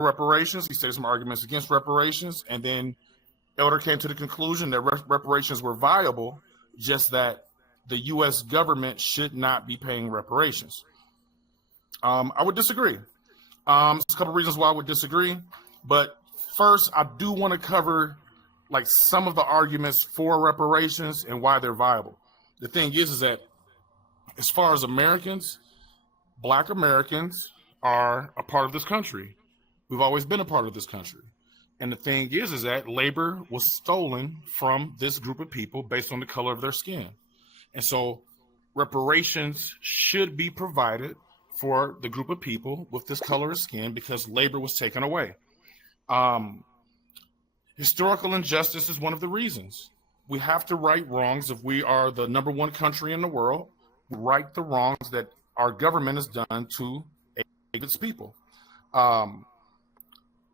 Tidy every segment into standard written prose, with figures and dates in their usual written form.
reparations. He stated some arguments against reparations, and then Elder came to the conclusion that reparations were viable, just that the U.S. government should not be paying reparations. I would disagree. There's a couple reasons why I would disagree, but first, I do want to cover like some of the arguments for reparations and why they're viable. The thing is that as far as Americans, Black Americans are a part of this country. We've always been a part of this country. And the thing is that labor was stolen from this group of people based on the color of their skin. And so reparations should be provided for the group of people with this color of skin because labor was taken away. Historical injustice is one of the reasons. We have to right wrongs. If we are the #1 country in the world, right the wrongs that our government has done to its people.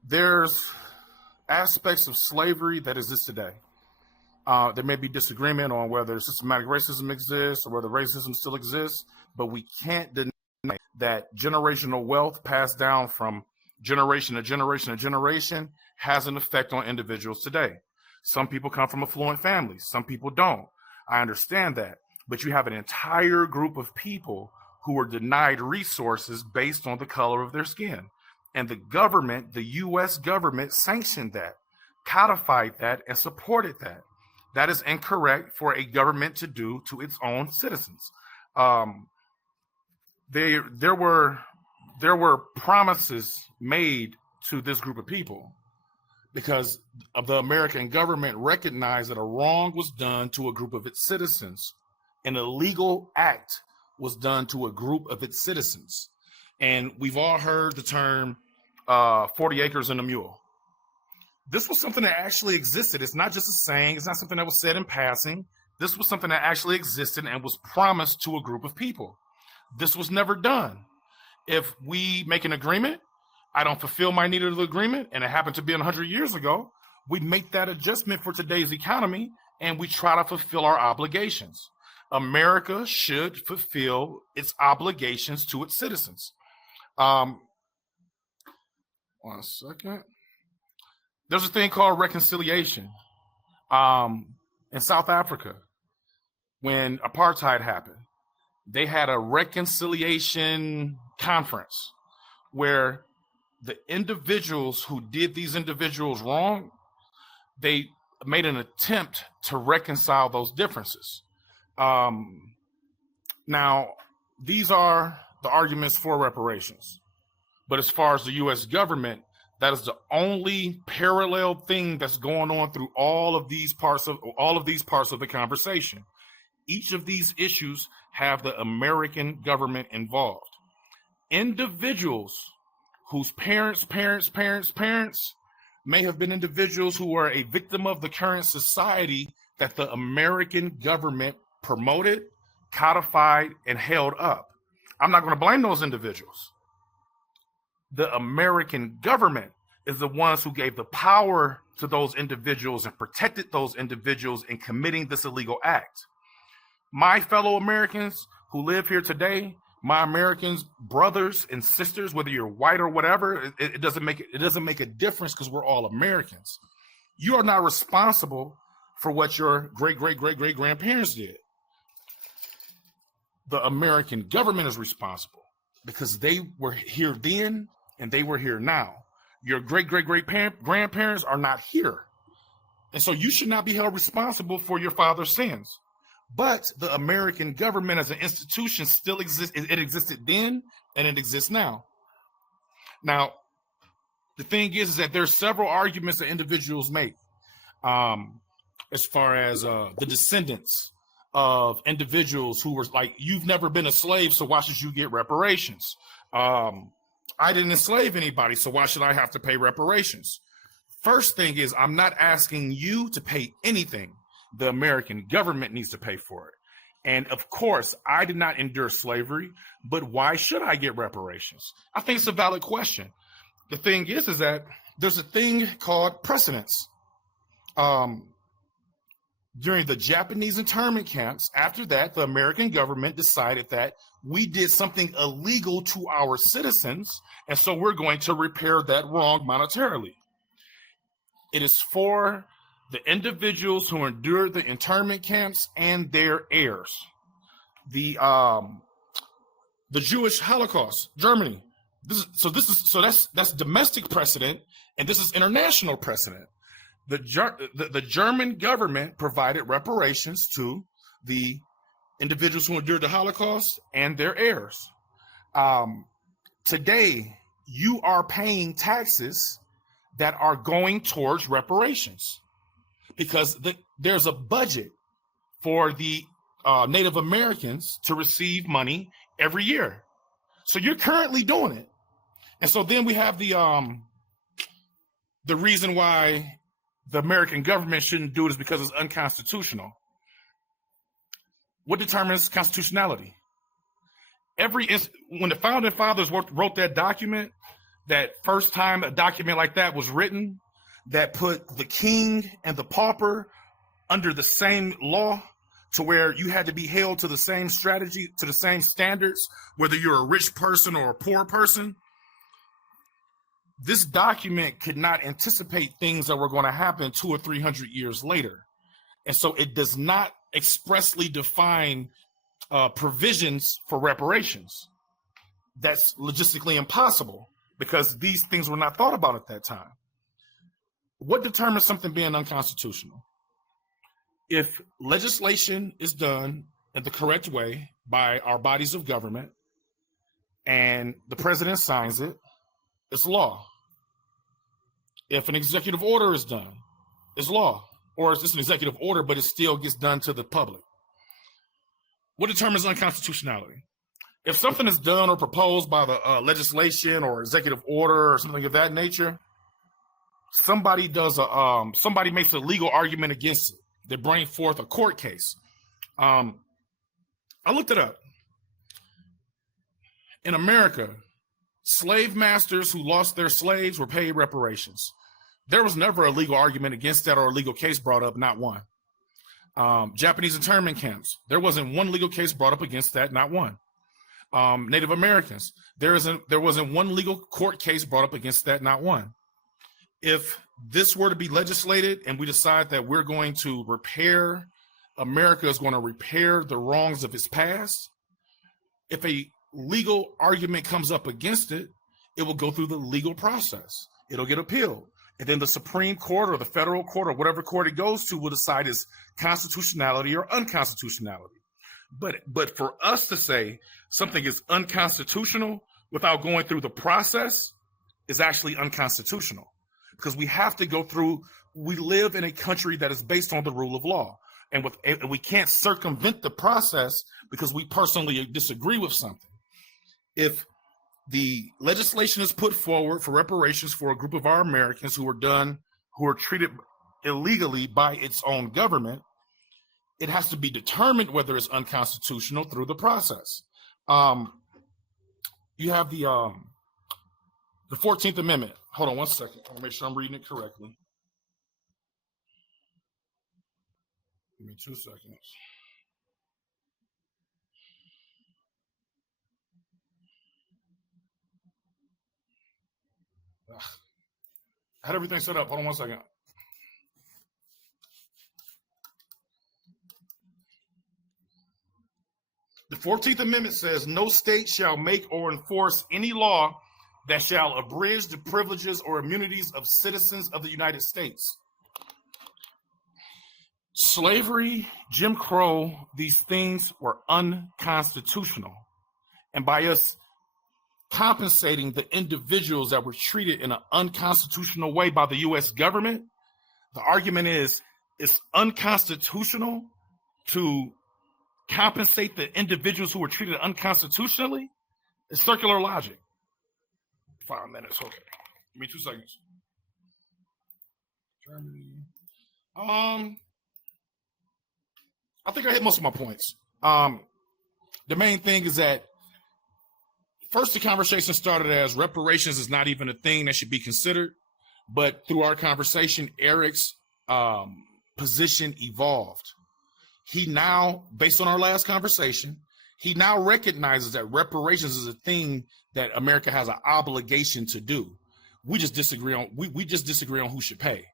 There's aspects of slavery that exist today. There may be disagreement on whether systematic racism exists or whether racism still exists, but we can't deny that generational wealth passed down from generation to generation to generation has an effect on individuals today. Some people come from affluent families. Some people don't. I understand that. But you have an entire group of people who are denied resources based on the color of their skin. And the government, the U.S. government, sanctioned that, codified that, and supported that. That is incorrect for a government to do to its own citizens. There were promises made to this group of people because of the American government recognized that a wrong was done to a group of its citizens. An illegal act was done to a group of its citizens. And we've all heard the term 40 acres and a mule. This was something that actually existed. It's not just a saying. It's not something that was said in passing. This was something that actually existed and was promised to a group of people. This was never done. If we make an agreement, I don't fulfill my need of the agreement, and it happened to be 100 years ago, we make that adjustment for today's economy, and we try to fulfill our obligations. America should fulfill its obligations to its citizens. 1 second. There's a thing called reconciliation. In South Africa, when apartheid happened, they had a reconciliation conference where the individuals who did these individuals wrong, they made an attempt to reconcile those differences. Now, these are the arguments for reparations. But as far as the U.S. government, that is the only parallel thing that's going on through all of these parts of the conversation. Each of these issues have the American government involved. Individuals whose parents may have been individuals who are a victim of the current society that the American government promoted, codified, and held up. I'm not going to blame those individuals. The American government is the ones who gave the power to those individuals and protected those individuals in committing this illegal act. My fellow Americans who live here today, my Americans, brothers and sisters, whether you're white or whatever, it doesn't make a difference because we're all Americans. You are not responsible for what your great-great-great-great-grandparents did. The American government is responsible because they were here then and they were here now. Your great-great-great-grandparents are not here. And so you should not be held responsible for your father's sins. But the American government as an institution still exists. It existed then and it exists now. Now, the thing is that there's several arguments that individuals make as far as the descendants of individuals who were like, you've never been a slave, so why should you get reparations? I didn't enslave anybody, so why should I have to pay reparations? First thing is, I'm not asking you to pay anything. The American government needs to pay for it. And of course, I did not endure slavery, but why should I get reparations? I think it's a valid question. The thing is that there's a thing called precedence. During the Japanese internment camps, after that, the American government decided that we did something illegal to our citizens, and so we're going to repair that wrong monetarily. It is for the individuals who endured the internment camps and their heirs. The Jewish Holocaust, Germany. That's domestic precedent, and this is international precedent. The German government provided reparations to the individuals who endured the Holocaust and their heirs. Today, you are paying taxes that are going towards reparations because there's a budget for the Native Americans to receive money every year. So you're currently doing it. And so then we have the reason why the American government shouldn't do it is because it's unconstitutional. What determines constitutionality? When the founding fathers wrote that document, that first time a document like that was written, that put the king and the pauper under the same law, to where you had to be held to the same strategy, to the same standards, whether you're a rich person or a poor person. This document could not anticipate things that were going to happen 200 or 300 years later. And so it does not expressly define provisions for reparations. That's logistically impossible because these things were not thought about at that time. What determines something being unconstitutional? If legislation is done in the correct way by our bodies of government and the president signs it, it's law. If an executive order is done, it's law. Or it's just an executive order, but it still gets done to the public. What determines unconstitutionality? If something is done or proposed by the legislation or executive order or something of that nature, somebody makes a legal argument against it. They bring forth a court case. I looked it up. In America, slave masters who lost their slaves were paid reparations. There was never a legal argument against that or a legal case brought up, not one. Japanese internment camps, there wasn't one legal case brought up against that, not one. Native Americans, there wasn't one legal court case brought up against that, not one. If this were to be legislated and we decide that we're going to repair, America is going to repair the wrongs of its past, if a legal argument comes up against it, it will go through the legal process. It'll get appealed. And then the Supreme Court or the federal court or whatever court it goes to will decide its constitutionality or unconstitutionality. But for us to say something is unconstitutional without going through the process is actually unconstitutional. Because we have to go through, we live in a country that is based on the rule of law. And we can't circumvent the process because we personally disagree with something. If the legislation is put forward for reparations for a group of our Americans who are treated illegally by its own government, it has to be determined whether it's unconstitutional through the process. You have the 14th Amendment. Hold on one second. I want to make sure I'm reading it correctly. Give me 2 seconds. I had everything set up. Hold on one second. The 14th Amendment says, no state shall make or enforce any law that shall abridge the privileges or immunities of citizens of the United States. Slavery, Jim Crow, these things were unconstitutional. And by us compensating the individuals that were treated in an unconstitutional way by the U.S. government, the argument is it's unconstitutional to compensate the individuals who were treated unconstitutionally. It's circular logic. 5 minutes, okay. Give me 2 seconds. Germany. I think I hit most of my points. The main thing is that first the conversation started as reparations is not even a thing that should be considered, but through our conversation, Eric's position evolved. He now, based on our last conversation, he now recognizes that reparations is a thing that America has an obligation to do. We just disagree on we just disagree on who should pay.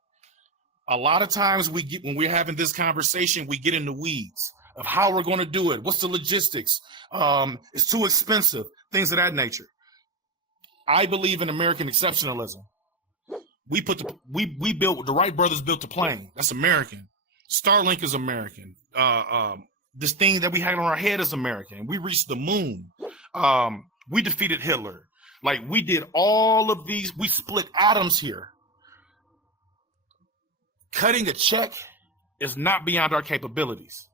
A lot of times when we're having this conversation, we get in the weeds of how we're going to do it. What's the logistics? It's too expensive, things of that nature. I believe in American exceptionalism. We built, the Wright brothers built the plane. That's American. Starlink is American. This thing that we had on our head is American. We reached the moon. We defeated Hitler. Like, we did all of these. We split atoms here. Cutting a check is not beyond our capabilities.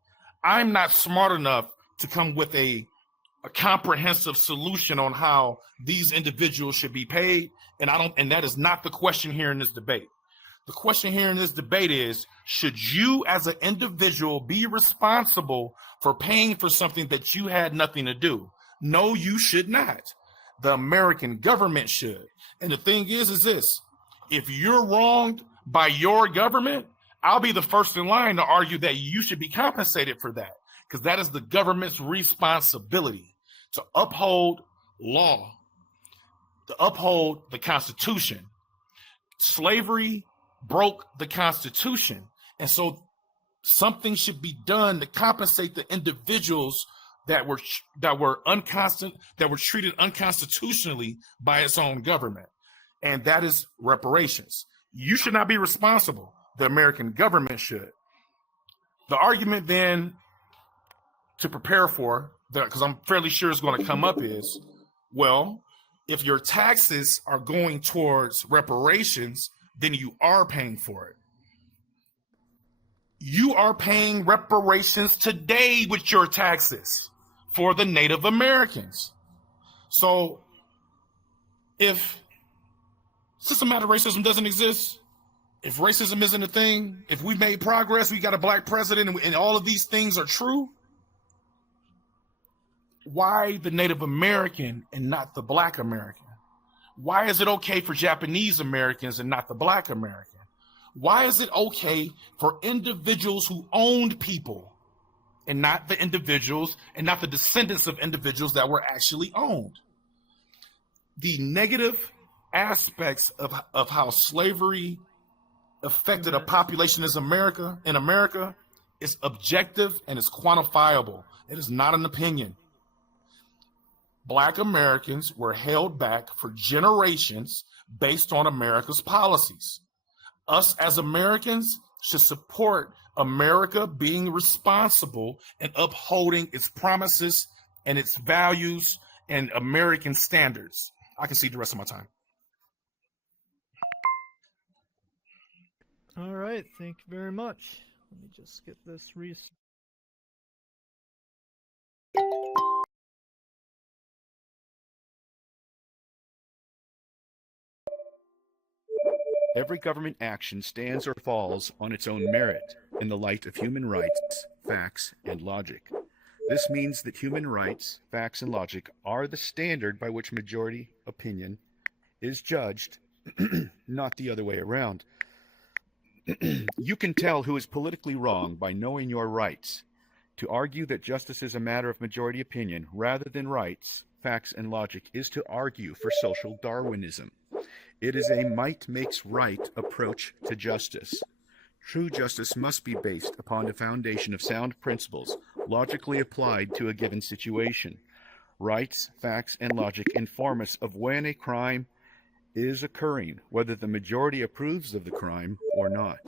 I'm not smart enough to come with a comprehensive solution on how these individuals should be paid. And that is not the question here in this debate. The question here in this debate is, should you as an individual be responsible for paying for something that you had nothing to do? No, you should not. The American government should. And the thing is this, if you're wronged by your government, I'll be the first in line to argue that you should be compensated for that, because that is the government's responsibility to uphold law, to uphold the Constitution. Slavery broke the Constitution, and so something should be done to compensate the individuals that were treated unconstitutionally by its own government, and that is reparations. You should not be responsible. The American government should. The argument then to prepare for, because I'm fairly sure it's going to come up, is, well, if your taxes are going towards reparations, then you are paying for it. You are paying reparations today with your taxes for the Native Americans. So if systematic racism doesn't exist, if racism isn't a thing, if we've made progress, we got a black president, and all of these things are true, why the Native American and not the Black American? Why is it okay for Japanese Americans and not the Black American? Why is it okay for individuals who owned people and not the individuals and not the descendants of individuals that were actually owned? The negative aspects of how slavery affected a population in America is objective and is quantifiable. It is not an opinion. Black Americans were held back for generations based on America's policies. Us as Americans should support America being responsible and upholding its promises and its values and American standards. I can see the rest of my time. All right, thank you very much. Let me just get this Every government action stands or falls on its own merit in the light of human rights, facts, and logic. This means that human rights, facts, and logic are the standard by which majority opinion is judged, not the other way around. You can tell who is politically wrong by knowing your rights. To argue that justice is a matter of majority opinion rather than rights, facts, and logic is to argue for social Darwinism. It is a might makes right approach to justice. True justice must be based upon a foundation of sound principles, logically applied to a given situation. Rights, facts, and logic inform us of when a crime is occurring, whether the majority approves of the crime or not.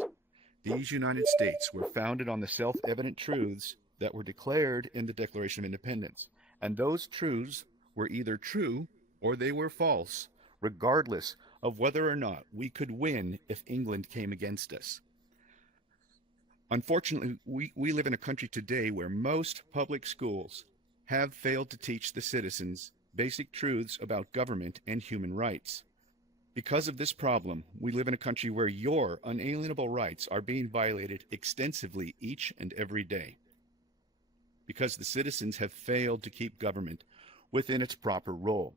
These United States were founded on the self-evident truths that were declared in the Declaration of Independence, and those truths were either true or they were false, regardless of whether or not we could win if England came against us. Unfortunately, we live in a country today where most public schools have failed to teach the citizens basic truths about government and human rights. Because of this problem, we live in a country where your unalienable rights are being violated extensively each and every day. Because the citizens have failed to keep government within its proper role.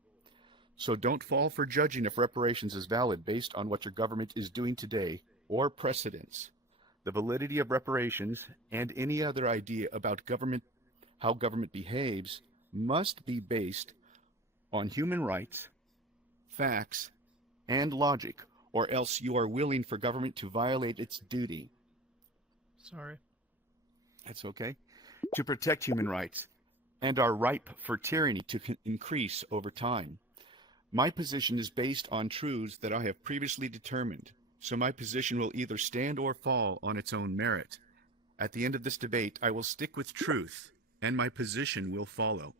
So don't fall for judging if reparations is valid based on what your government is doing today or precedents. The validity of reparations and any other idea about government, how government behaves, must be based on human rights, facts, and logic, or else you are willing for government to violate its duty. Sorry. That's okay. To protect human rights, and are ripe for tyranny to increase over time. My position is based on truths that I have previously determined, so my position will either stand or fall on its own merit. At the end of this debate, I will stick with truth, and my position will follow.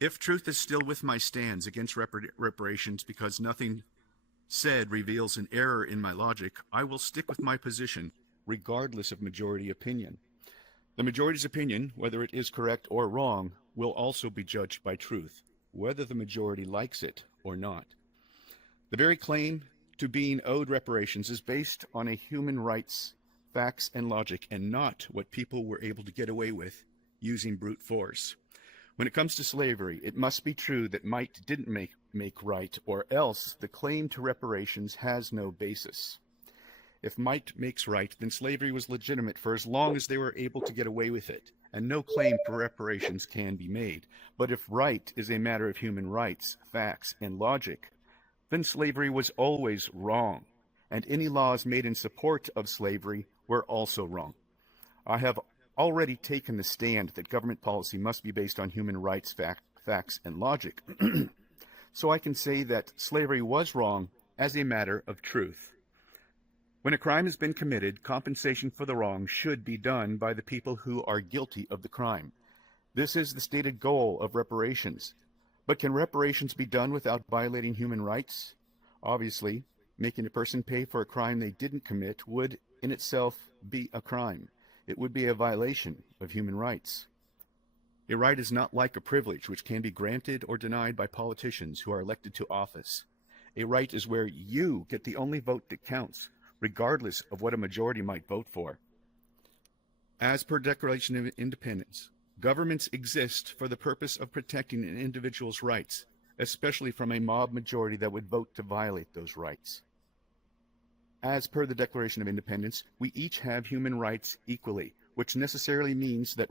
If truth is still with my stands against reparations because nothing said reveals an error in my logic, I will stick with my position, regardless of majority opinion. The majority's opinion, whether it is correct or wrong, will also be judged by truth, whether the majority likes it or not. The very claim to being owed reparations is based on a human rights, facts, and logic, and not what people were able to get away with using brute force. When it comes to slavery, it must be true that might didn't make right, or else the claim to reparations has no basis. If might makes right, then slavery was legitimate for as long as they were able to get away with it, and no claim for reparations can be made. But if right is a matter of human rights, facts, and logic, then slavery was always wrong, and any laws made in support of slavery were also wrong. I have already taken the stand that government policy must be based on human rights, facts, and logic. So I can say that slavery was wrong as a matter of truth. When a crime has been committed, compensation for the wrong should be done by the people who are guilty of the crime. This is the stated goal of reparations. But can reparations be done without violating human rights? Obviously, making a person pay for a crime they didn't commit would in itself be a crime. It would be a violation of human rights. A right is not like a privilege which can be granted or denied by politicians who are elected to office. A right is where you get the only vote that counts, regardless of what a majority might vote for. As per Declaration of Independence, governments exist for the purpose of protecting an individual's rights, especially from a mob majority that would vote to violate those rights. As per the Declaration of Independence, we each have human rights equally, which necessarily means that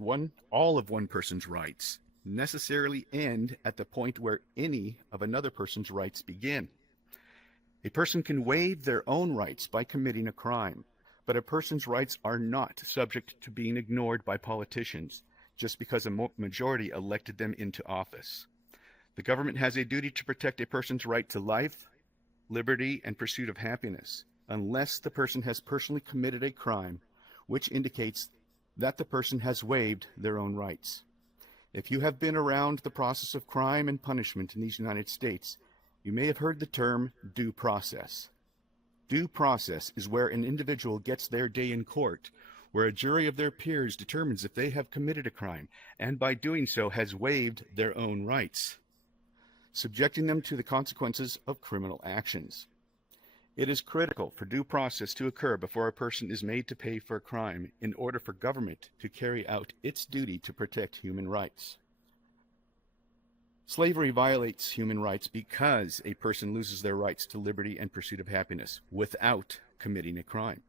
all of one person's rights necessarily end at the point where any of another person's rights begin. A person can waive their own rights by committing a crime, but a person's rights are not subject to being ignored by politicians just because a majority elected them into office. The government has a duty to protect a person's right to life, liberty, and pursuit of happiness, unless the person has personally committed a crime, which indicates that the person has waived their own rights. If you have been around the process of crime and punishment in these United States, you may have heard the term due process. Due process is where an individual gets their day in court, where a jury of their peers determines if they have committed a crime, and by doing so has waived their own rights, subjecting them to the consequences of criminal actions. It is critical for due process to occur before a person is made to pay for a crime in order for government to carry out its duty to protect human rights. Slavery violates human rights because a person loses their rights to liberty and pursuit of happiness without committing a crime.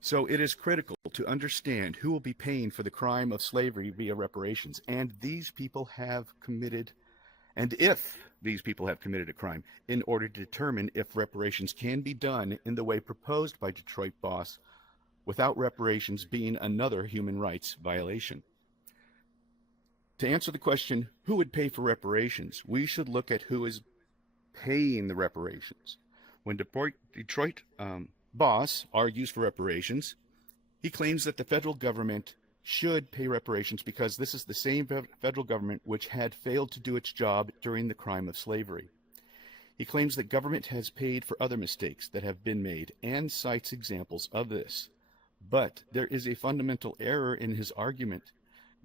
So it is critical to understand who will be paying for the crime of slavery via reparations, and these people have committed, and if these people have committed a crime, in order to determine if reparations can be done in the way proposed by Detroit Boss without reparations being another human rights violation. To answer the question, who would pay for reparations, we should look at who is paying the reparations. When Detroit Boss argues for reparations, he claims that the federal government should pay reparations because this is the same federal government which had failed to do its job during the crime of slavery. He claims that government has paid for other mistakes that have been made and cites examples of this. But there is a fundamental error in his argument.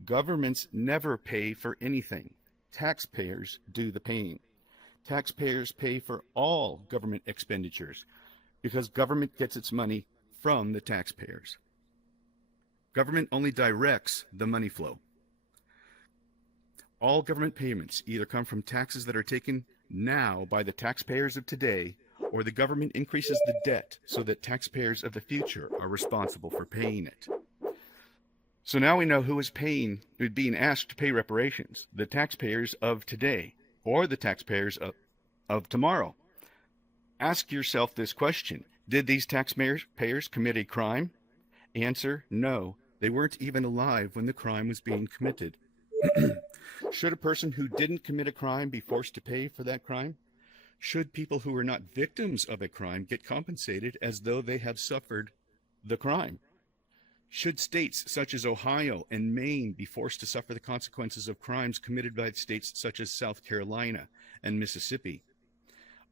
Governments never pay for anything. Taxpayers do the paying. Taxpayers pay for all government expenditures because government gets its money from the taxpayers. Government only directs the money flow. All government payments either come from taxes that are taken now by the taxpayers of today or the government increases the debt so that taxpayers of the future are responsible for paying it. So now we know who is being asked to pay reparations, the taxpayers of today or the taxpayers of tomorrow. Ask yourself this question: did these taxpayers commit a crime? Answer: no, they weren't even alive when the crime was being committed. Should a person who didn't commit a crime be forced to pay for that crime? Should people who are not victims of a crime get compensated as though they have suffered the crime? Should states such as Ohio and Maine be forced to suffer the consequences of crimes committed by states such as South Carolina and Mississippi?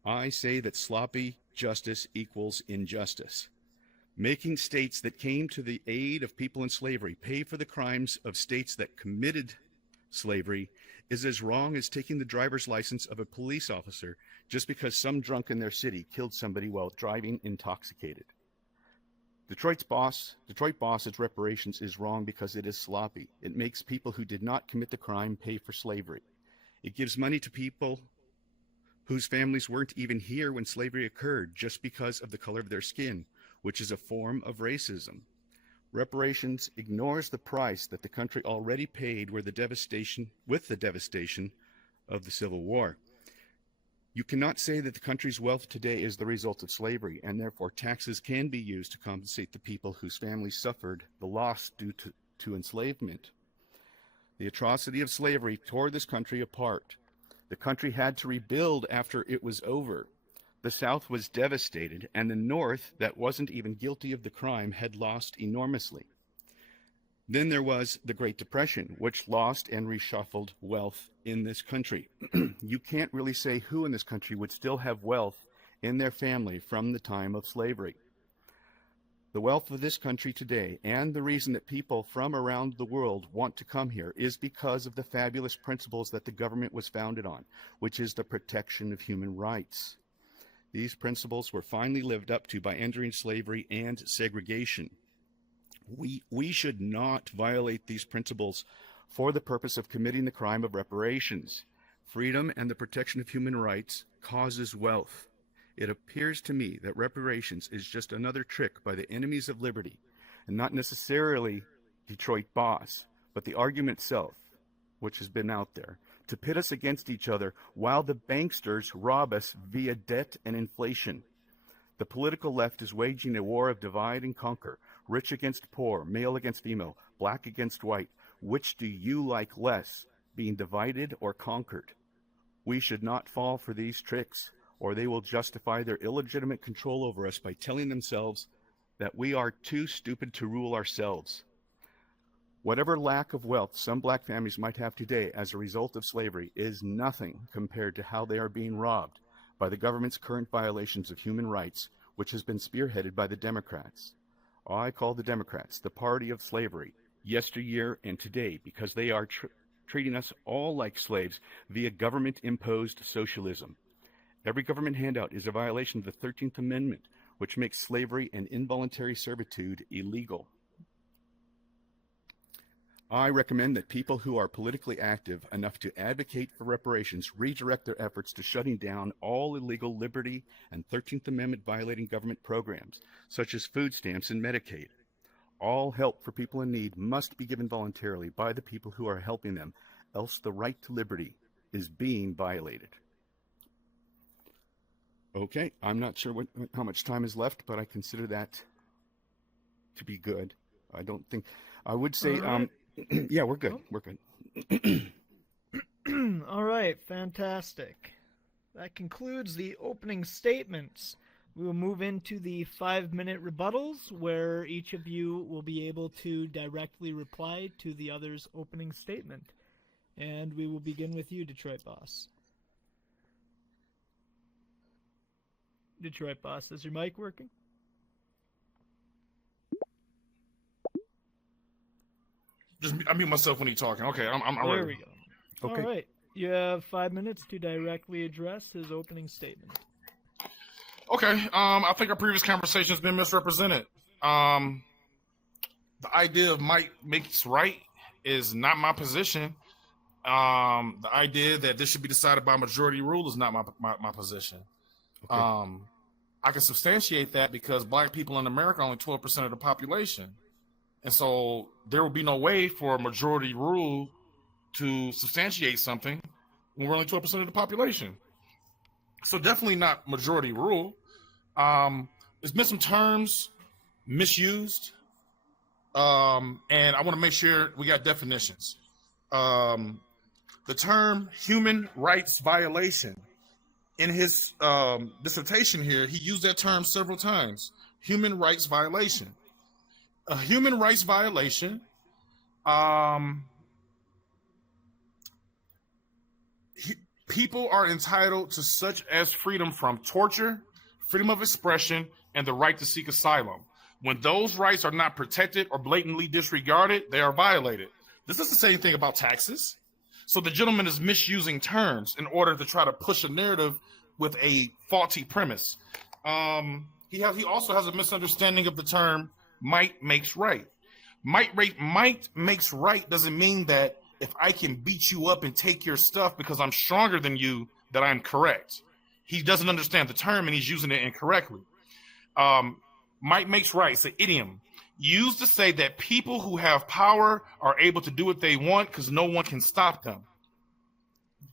I say that sloppy justice equals injustice. Making states that came to the aid of people in slavery pay for the crimes of states that committed slavery is as wrong as taking the driver's license of a police officer just because some drunk in their city killed somebody while driving intoxicated. Detroit boss's reparations is wrong because it is sloppy. It makes people who did not commit the crime pay for slavery. It gives money to people whose families weren't even here when slavery occurred just because of the color of their skin, which is a form of racism. Reparations ignores the price that the country already paid with the devastation of the Civil War. You cannot say that the country's wealth today is the result of slavery, and therefore taxes can be used to compensate the people whose families suffered the loss due to enslavement. The atrocity of slavery tore this country apart. The country had to rebuild after it was over. The South was devastated, and the North, that wasn't even guilty of the crime, had lost enormously. Then there was the Great Depression, which lost and reshuffled wealth in this country. You can't really say who in this country would still have wealth in their family from the time of slavery. The wealth of this country today, and the reason that people from around the world want to come here, is because of the fabulous principles that the government was founded on, which is the protection of human rights. These principles were finally lived up to by ending slavery and segregation. We should not violate these principles for the purpose of committing the crime of reparations. Freedom and the protection of human rights causes wealth. It appears to me that reparations is just another trick by the enemies of liberty, and not necessarily Detroit boss, but the argument itself, which has been out there, to pit us against each other while the banksters rob us via debt and inflation. The political left is waging a war of divide and conquer, rich against poor, male against female, black against white. Which do you like less, being divided or conquered? We should not fall for these tricks, or they will justify their illegitimate control over us by telling themselves that we are too stupid to rule ourselves. Whatever lack of wealth some black families might have today as a result of slavery is nothing compared to how they are being robbed by the government's current violations of human rights, which has been spearheaded by the Democrats. I call the Democrats the party of slavery, yesteryear and today, because they are treating us all like slaves via government-imposed socialism. Every government handout is a violation of the 13th Amendment, which makes slavery and involuntary servitude illegal. I recommend that people who are politically active enough to advocate for reparations redirect their efforts to shutting down all illegal liberty and 13th Amendment violating government programs, such as food stamps and Medicaid. All help for people in need must be given voluntarily by the people who are helping them, else the right to liberty is being violated. Okay, I'm not sure how much time is left, but I consider that to be good. I would say, yeah, we're good. We're good. All right, fantastic. That concludes the opening statements. We will move into the 5-minute rebuttals, where each of you will be able to directly reply to the other's opening statement. And we will begin with you, Detroit Boss. Detroit Boss, is your mic working? I mute myself when he's talking. Okay, I'm ready. There we go. Okay. All right. You have 5 minutes to directly address his opening statement. Okay. I think our previous conversation has been misrepresented. The idea of might makes right is not my position. The idea that this should be decided by majority rule is not my position. Okay. I can substantiate that because black people in America are only 12% of the population. And so there will be no way for a majority rule to substantiate something when we're only 12% of the population. So definitely not majority rule. There's been some terms misused. And I want to make sure we got definitions. The term human rights violation, in his dissertation here, he used that term several times. Human rights violation. A human rights violation, people are entitled to such as freedom from torture, freedom of expression, and the right to seek asylum. When those rights are not protected or blatantly disregarded, they are violated. This doesn't say anything about taxes. So the gentleman is misusing terms in order to try to push a narrative with a faulty premise. He also has a misunderstanding of the term might makes right. Might makes right doesn't mean that if I can beat you up and take your stuff because I'm stronger than you, that I'm correct. He doesn't understand the term and he's using it incorrectly. Might makes right. It's an idiom used to say that people who have power are able to do what they want because no one can stop them.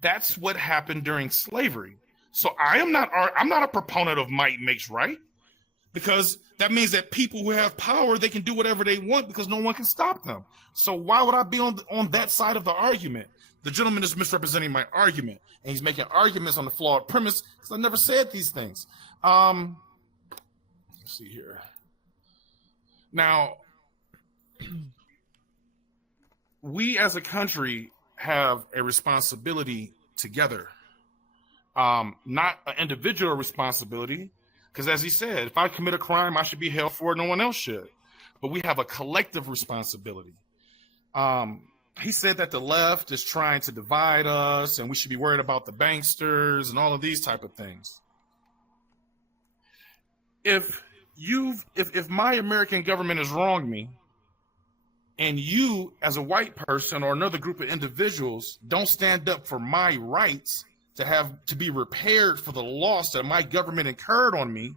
That's what happened during slavery. So I'm not a proponent of might makes right, because that means that people who have power, they can do whatever they want because no one can stop them. So why would I be on that side of the argument? The gentleman is misrepresenting my argument, and he's making arguments on the flawed premise because I never said these things. Let's see here. Now, we as a country have a responsibility together, not an individual responsibility. Because as he said, if I commit a crime, I should be held for it. No one else should. But we have a collective responsibility. He said that the left is trying to divide us and we should be worried about the banksters and all of these type of things. If my American government has wronged me and you as a white person or another group of individuals don't stand up for my rights to be repaired for the loss that my government incurred on me,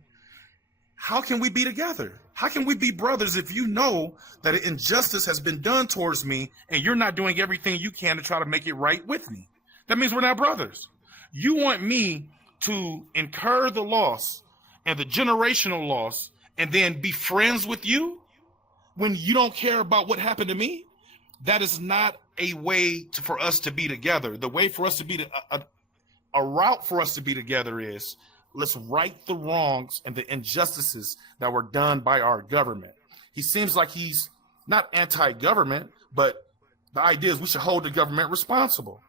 how can we be together? How can we be brothers if you know that an injustice has been done towards me and you're not doing everything you can to try to make it right with me? That means we're not brothers. You want me to incur the loss and the generational loss and then be friends with you when you don't care about what happened to me? That is not a way for us to be together. The way for us to be a route for us to be together is let's right the wrongs and the injustices that were done by our government. He seems like he's not anti-government, but the idea is we should hold the government responsible.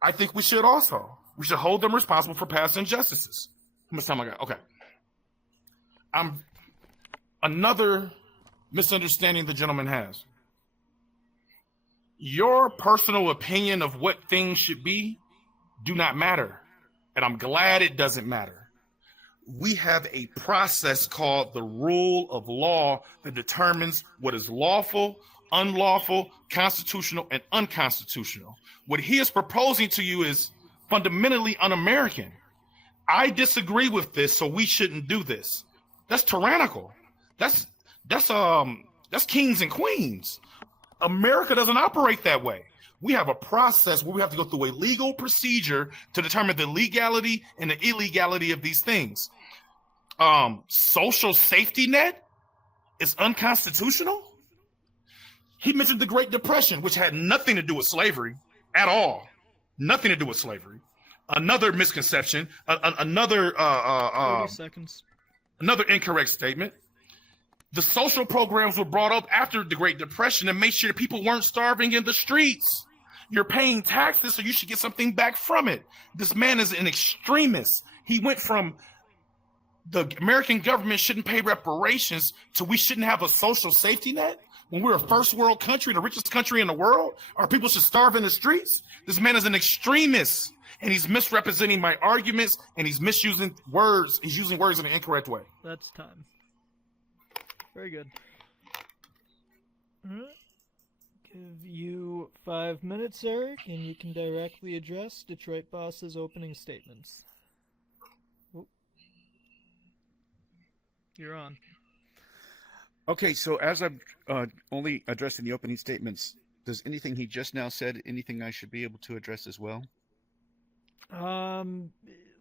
I think we should also. We should hold them responsible for past injustices. How much time I got? Okay. Another misunderstanding the gentleman has. Your personal opinion of what things should be do not matter. And I'm glad it doesn't matter. We have a process called the rule of law that determines what is lawful, unlawful, constitutional, and unconstitutional. What he is proposing to you is fundamentally un-American. I disagree with this, so we shouldn't do this. That's tyrannical. That's kings and queens. America doesn't operate that way. We have a process where we have to go through a legal procedure to determine the legality and the illegality of these things. Social safety net is unconstitutional. He mentioned the Great Depression, which had nothing to do with slavery at all. Nothing to do with slavery. Another misconception, another 30 seconds. Another incorrect statement. The social programs were brought up after the Great Depression to make sure that people weren't starving in the streets. You're paying taxes, so you should get something back from it. This man is an extremist. He went from the American government shouldn't pay reparations to we shouldn't have a social safety net. When we're a first world country, the richest country in the world, our people should starve in the streets. This man is an extremist, and he's misrepresenting my arguments, and he's misusing words. He's using words in an incorrect way. That's time. Very good. All right. Give you 5 minutes, Eric, and you can directly address Detroit Boss's opening statements. you're on. Okay, so as I'm only addressing the opening statements, does anything he just now said, anything I should be able to address as well?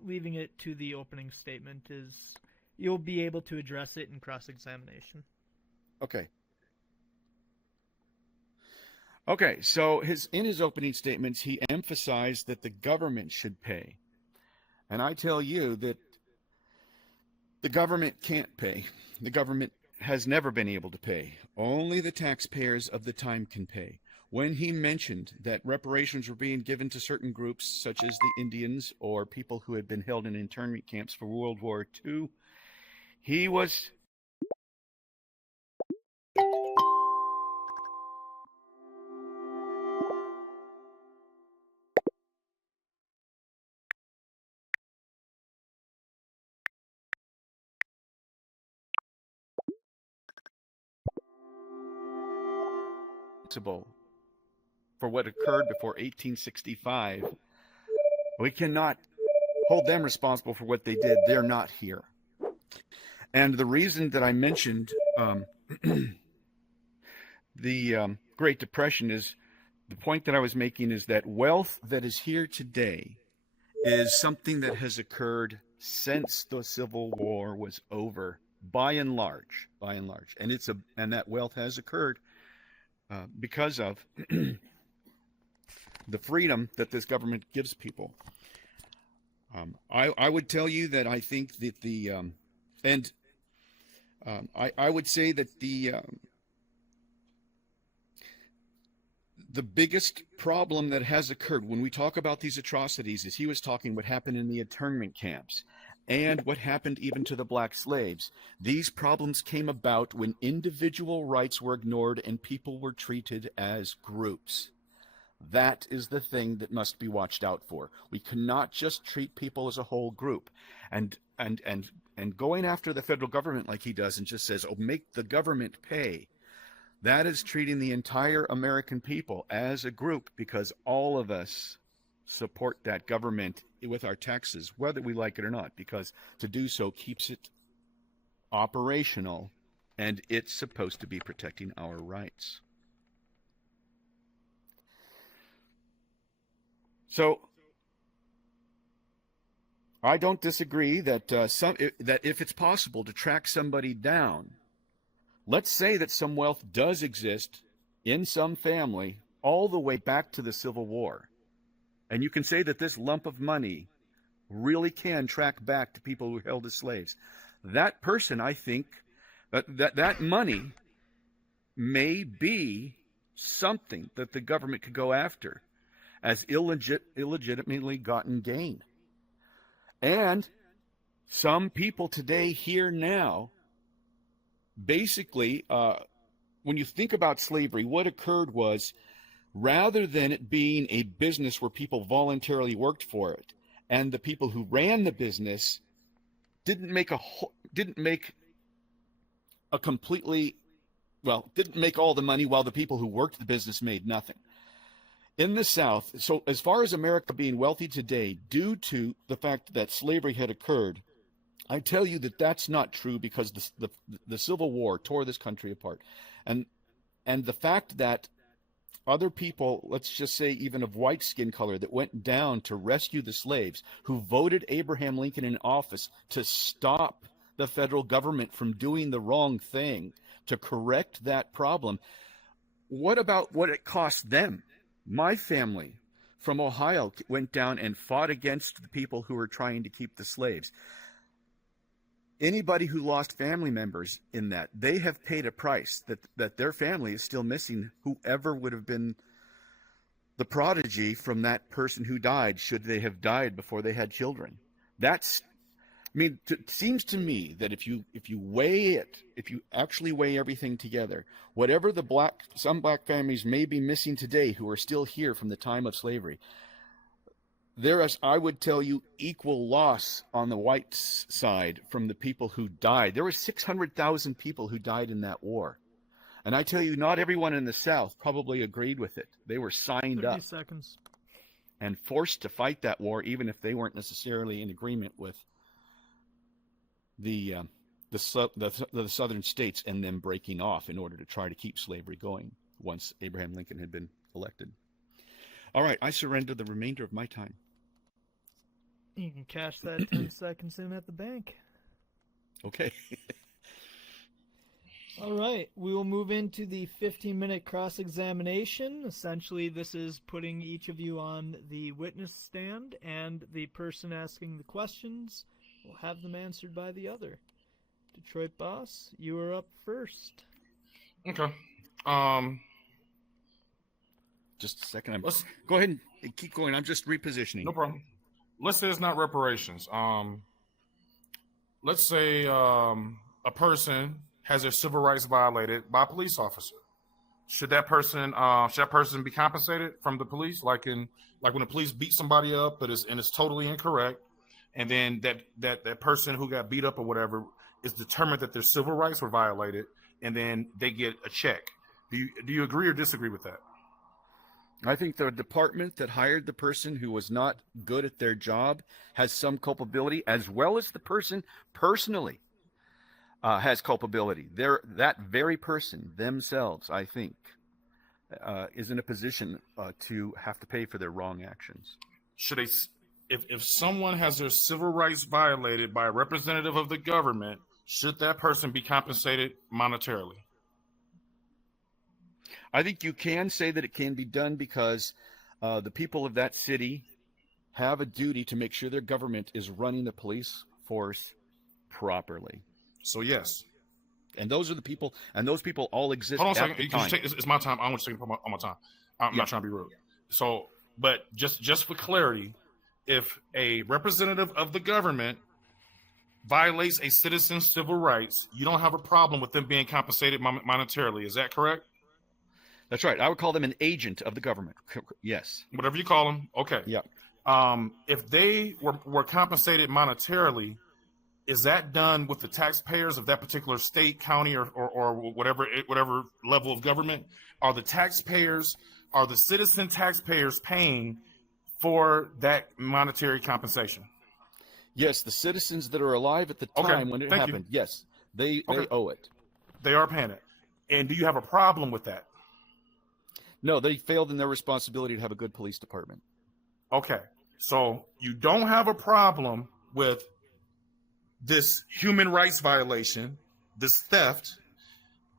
Leaving it to the opening statement is you'll be able to address it in cross-examination. Okay. Okay, so in his opening statements, he emphasized that the government should pay. And I tell you that the government can't pay. The government has never been able to pay. Only the taxpayers of the time can pay. When he mentioned that reparations were being given to certain groups, such as the Indians or people who had been held in internment camps for World War II, he was responsible for what occurred before 1865. We cannot hold them responsible for what they did. They're not here. And the reason that I mentioned the Great Depression is the point that I was making is that wealth that is here today is something that has occurred since the Civil War was over, by and large, and that wealth has occurred because of the freedom that this government gives people. I would tell you that I think that I would say that the biggest problem that has occurred when we talk about these atrocities is he was talking what happened in the internment camps and what happened even to the black slaves. These problems came about when individual rights were ignored and people were treated as groups. That is the thing that must be watched out for. We cannot just treat people as a whole group. And going after the federal government like he does and just says, oh, make the government pay. That is treating the entire American people as a group, because all of us support that government with our taxes, whether we like it or not, because to do so keeps it operational, and it's supposed to be protecting our rights. So I don't disagree that that if it's possible to track somebody down, let's say that some wealth does exist in some family all the way back to the Civil War, and you can say that this lump of money really can track back to people who were held as slaves. That person, I think, that money may be something that the government could go after as illegitimately gotten gain. And some people today here now, basically, when you think about slavery, what occurred was, rather than it being a business where people voluntarily worked for it, and the people who ran the business didn't make all the money, while the people who worked the business made nothing. In the South, so as far as America being wealthy today, due to the fact that slavery had occurred, I tell you that that's not true, because the Civil War tore this country apart. And the fact that other people, let's just say even of white skin color, that went down to rescue the slaves, who voted Abraham Lincoln in office to stop the federal government from doing the wrong thing, to correct that problem, what about what it cost them? My family from Ohio went down and fought against the people who were trying to keep the slaves. Anybody who lost family members in that, they have paid a price that their family is still missing, whoever would have been the prodigy from that person who died, should they have died before they had children. It seems to me that if you actually weigh everything together, whatever some black families may be missing today who are still here from the time of slavery, there is, I would tell you, equal loss on the white side from the people who died. There were 600,000 people who died in that war. And I tell you, not everyone in the South probably agreed with it. They were signed 30 up seconds. and forced to fight that war, even if they weren't necessarily in agreement with the the southern states and them breaking off in order to try to keep slavery going once Abraham Lincoln had been elected. All right, I surrender the remainder of my time. You can cash that 10 seconds in at the bank. Okay. All right, we will move into the 15-minute cross-examination. Essentially, this is putting each of you on the witness stand, and the person asking the questions will have them answered by the other. Detroit Boss, you are up first. Okay. Just a second. Go ahead and keep going. I'm just repositioning. No problem. Let's say it's not reparations. Let's say a person has their civil rights violated by a police officer. Should that person be compensated from the police, like when the police beat somebody up, but it's totally incorrect, and then that person who got beat up or whatever is determined that their civil rights were violated, and then they get a check. Do you agree or disagree with that? I think the department that hired the person who was not good at their job has some culpability, as well as the person personally has culpability. That very person themselves, I think, is in a position to have to pay for their wrong actions. Should if someone has their civil rights violated by a representative of the government, should that person be compensated monetarily? I think you can say that it can be done because the people of that city have a duty to make sure their government is running the police force properly. So yes. And those are the people, and those people all exist. Hold on a at second. the time. It's my time. I want you to take on my time. I'm not trying to be rude. So, but just for clarity, if a representative of the government violates a citizen's civil rights, you don't have a problem with them being compensated monetarily. Is that correct? That's right. I would call them an agent of the government. Yes. Whatever you call them. Okay. Yeah. If they were compensated monetarily, is that done with the taxpayers of that particular state, county, or whatever level of government? Are the citizen taxpayers paying for that monetary compensation? Yes, the citizens that are alive at the time when it happened, yes, they owe it. They are paying it. And do you have a problem with that? No, they failed in their responsibility to have a good police department. Okay. So you don't have a problem with this human rights violation, this theft,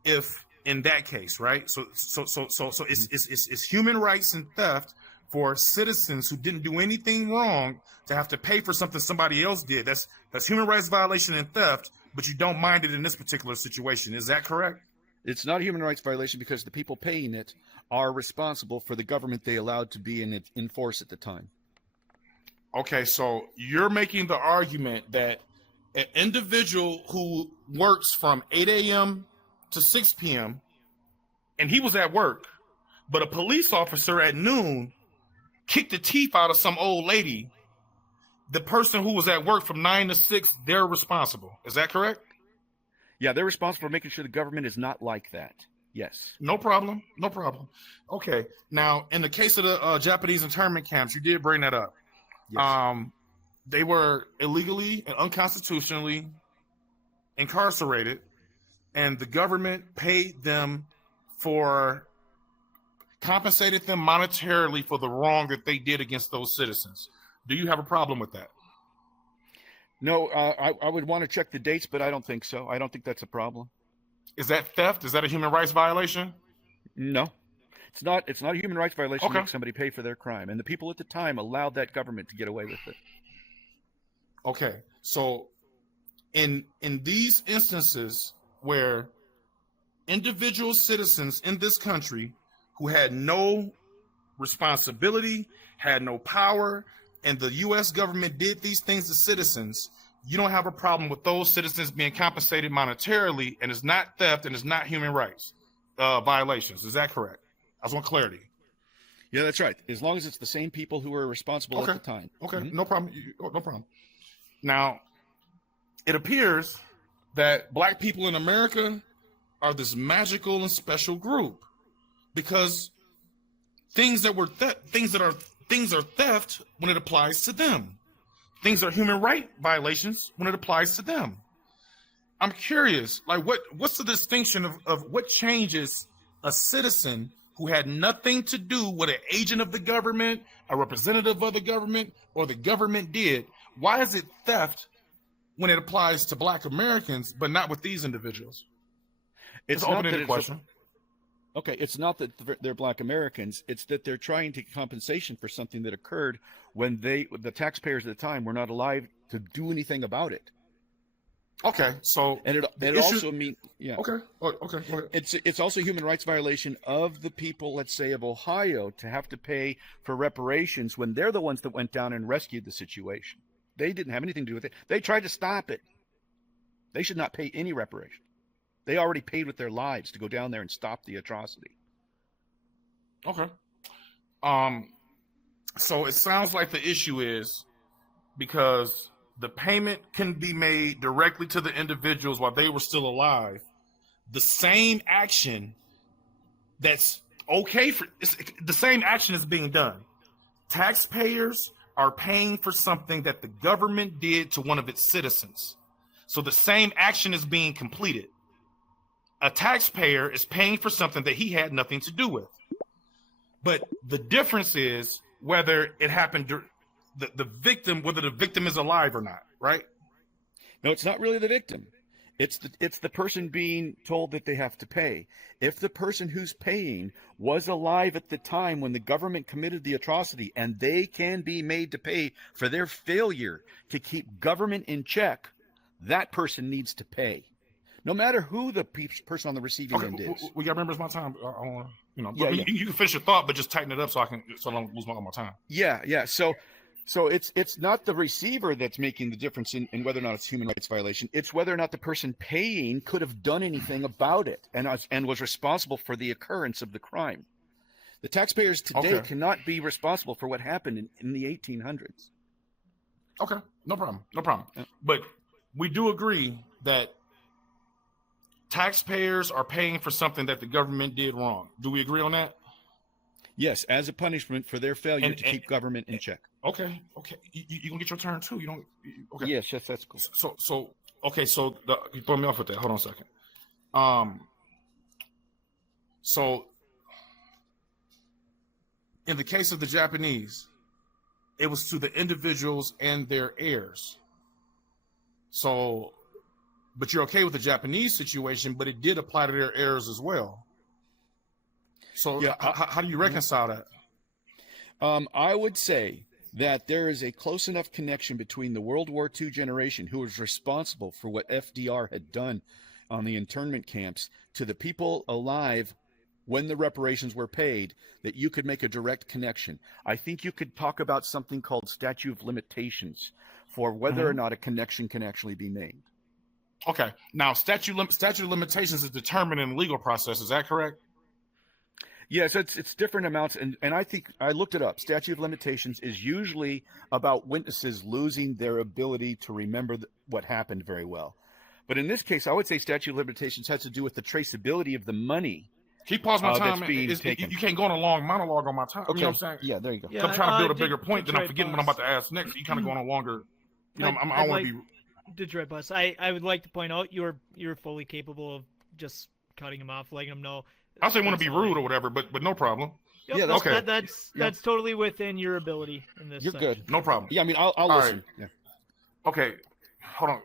if in that case, right? So it's human rights and theft for citizens who didn't do anything wrong to have to pay for something somebody else did. That's human rights violation and theft, but you don't mind it in this particular situation. Is that correct? It's not a human rights violation because the people paying it are responsible for the government they allowed to be in force at the time. Okay, so you're making the argument that an individual who works from 8 a.m. to 6 p.m. and he was at work, but a police officer at noon kicked the teeth out of some old lady, the person who was at work from 9 to 6, they're responsible. Is that correct? Yeah, they're responsible for making sure the government is not like that. Yes. No problem. No problem. Okay. Now, in the case of the Japanese internment camps, you did bring that up. Yes. They were illegally and unconstitutionally incarcerated, and the government compensated them monetarily for the wrong that they did against those citizens. Do you have a problem with that? No, I would want to check the dates, but I don't think so. I don't think that's a problem. Is that theft? Is that a human rights violation? No, it's not. It's not a human rights violation to make somebody pay for their crime, and the people at the time allowed that government to get away with it. Okay, so in these instances where individual citizens in this country who had no responsibility, had no power, and the U.S. government did these things to citizens, you don't have a problem with those citizens being compensated monetarily, and it's not theft and it's not human rights violations. Is that correct? I just want clarity. Yeah, that's right. As long as it's the same people who were responsible at the time. Okay, no problem. No problem. Now, it appears that black people in America are this magical and special group because things are theft when it applies to them. Things are human right violations when it applies to them. I'm curious, like what's the distinction of what changes a citizen who had nothing to do with an agent of the government, a representative of the government, or the government did? Why is it theft when it applies to Black Americans, but not with these individuals? It's an open-ended question. Okay, it's not that they're Black Americans. It's that they're trying to get compensation for something that occurred when the taxpayers at the time were not alive to do anything about it. Okay, so and it also means Okay, okay. Go ahead. It's also a human rights violation of the people, let's say, of Ohio, to have to pay for reparations when they're the ones that went down and rescued the situation. They didn't have anything to do with it. They tried to stop it. They should not pay any reparation. They already paid with their lives to go down there and stop the atrocity. Okay. So it sounds like the issue is because the payment can be made directly to the individuals while they were still alive. The same action that's okay for the same action is being done. Taxpayers are paying for something that the government did to one of its citizens. So the same action is being completed. A taxpayer is paying for something that he had nothing to do with. But the difference is whether it happened the victim, whether the victim is alive or not, right? No, it's not really the victim. It's the person being told that they have to pay. If the person who's paying was alive at the time when the government committed the atrocity, and they can be made to pay for their failure to keep government in check, that person needs to pay. No matter who the person on the receiving end is. We got members my time. I don't want to, Yeah. You can finish your thought, but just tighten it up so I don't lose all my time. Yeah. So it's not the receiver that's making the difference in whether or not it's a human rights violation. It's whether or not the person paying could have done anything about it and was responsible for the occurrence of the crime. The taxpayers today cannot be responsible for what happened in the 1800s. Okay, no problem. Yeah. But we do agree that taxpayers are paying for something that the government did wrong. Do we agree on that? Yes, as a punishment for their failure to keep government in check. Okay. You gonna get your turn too. You don't. Okay. Yes, that's cool. So you throw me off with that. Hold on a second. So in the case of the Japanese, it was to the individuals and their heirs. So, but you're okay with the Japanese situation, but it did apply to their heirs as well. So how do you reconcile that? I would say that there is a close enough connection between the World War II generation, who was responsible for what FDR had done on the internment camps, to the people alive when the reparations were paid, that you could make a direct connection. I think you could talk about something called statute of limitations for whether or not a connection can actually be made. Okay. Now, statute of limitations is determined in the legal process. Is that correct? Yes, it's different amounts, and I think I looked it up. Statute of limitations is usually about witnesses losing their ability to remember what happened very well. But in this case, I would say statute of limitations has to do with the traceability of the money. Can you pause my time? You can't go on a long monologue on my time. Okay. You know what I'm saying? Yeah, there you go. Yeah, I'm trying to build a bigger point, then I'm Detroit forgetting what I'm about to ask next. You kind of go on a longer. I don't want to be. Detroit Bus. I would like to point out you're fully capable of just cutting him off, letting him know. I say want to be rude or whatever, but no problem. Yep, Yeah, okay. That's totally within your ability in this. You're section. good. No problem. Yeah, I mean, I'll listen. Right. Yeah. Okay, hold on.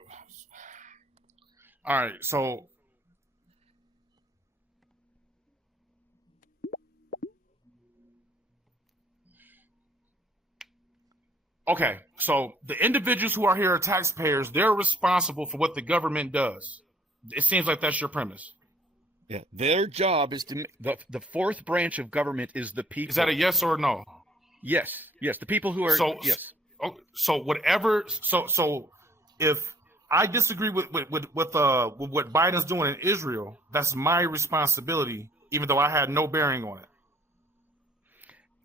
All right, so the individuals who are here are taxpayers. They're responsible for what the government does. It seems like that's your premise. Yeah, their job is to the fourth branch of government is the people. Is that a yes or a no? Yes, the people who are yes. So if I disagree with what Biden's doing in Israel, that's my responsibility, even though I had no bearing on it.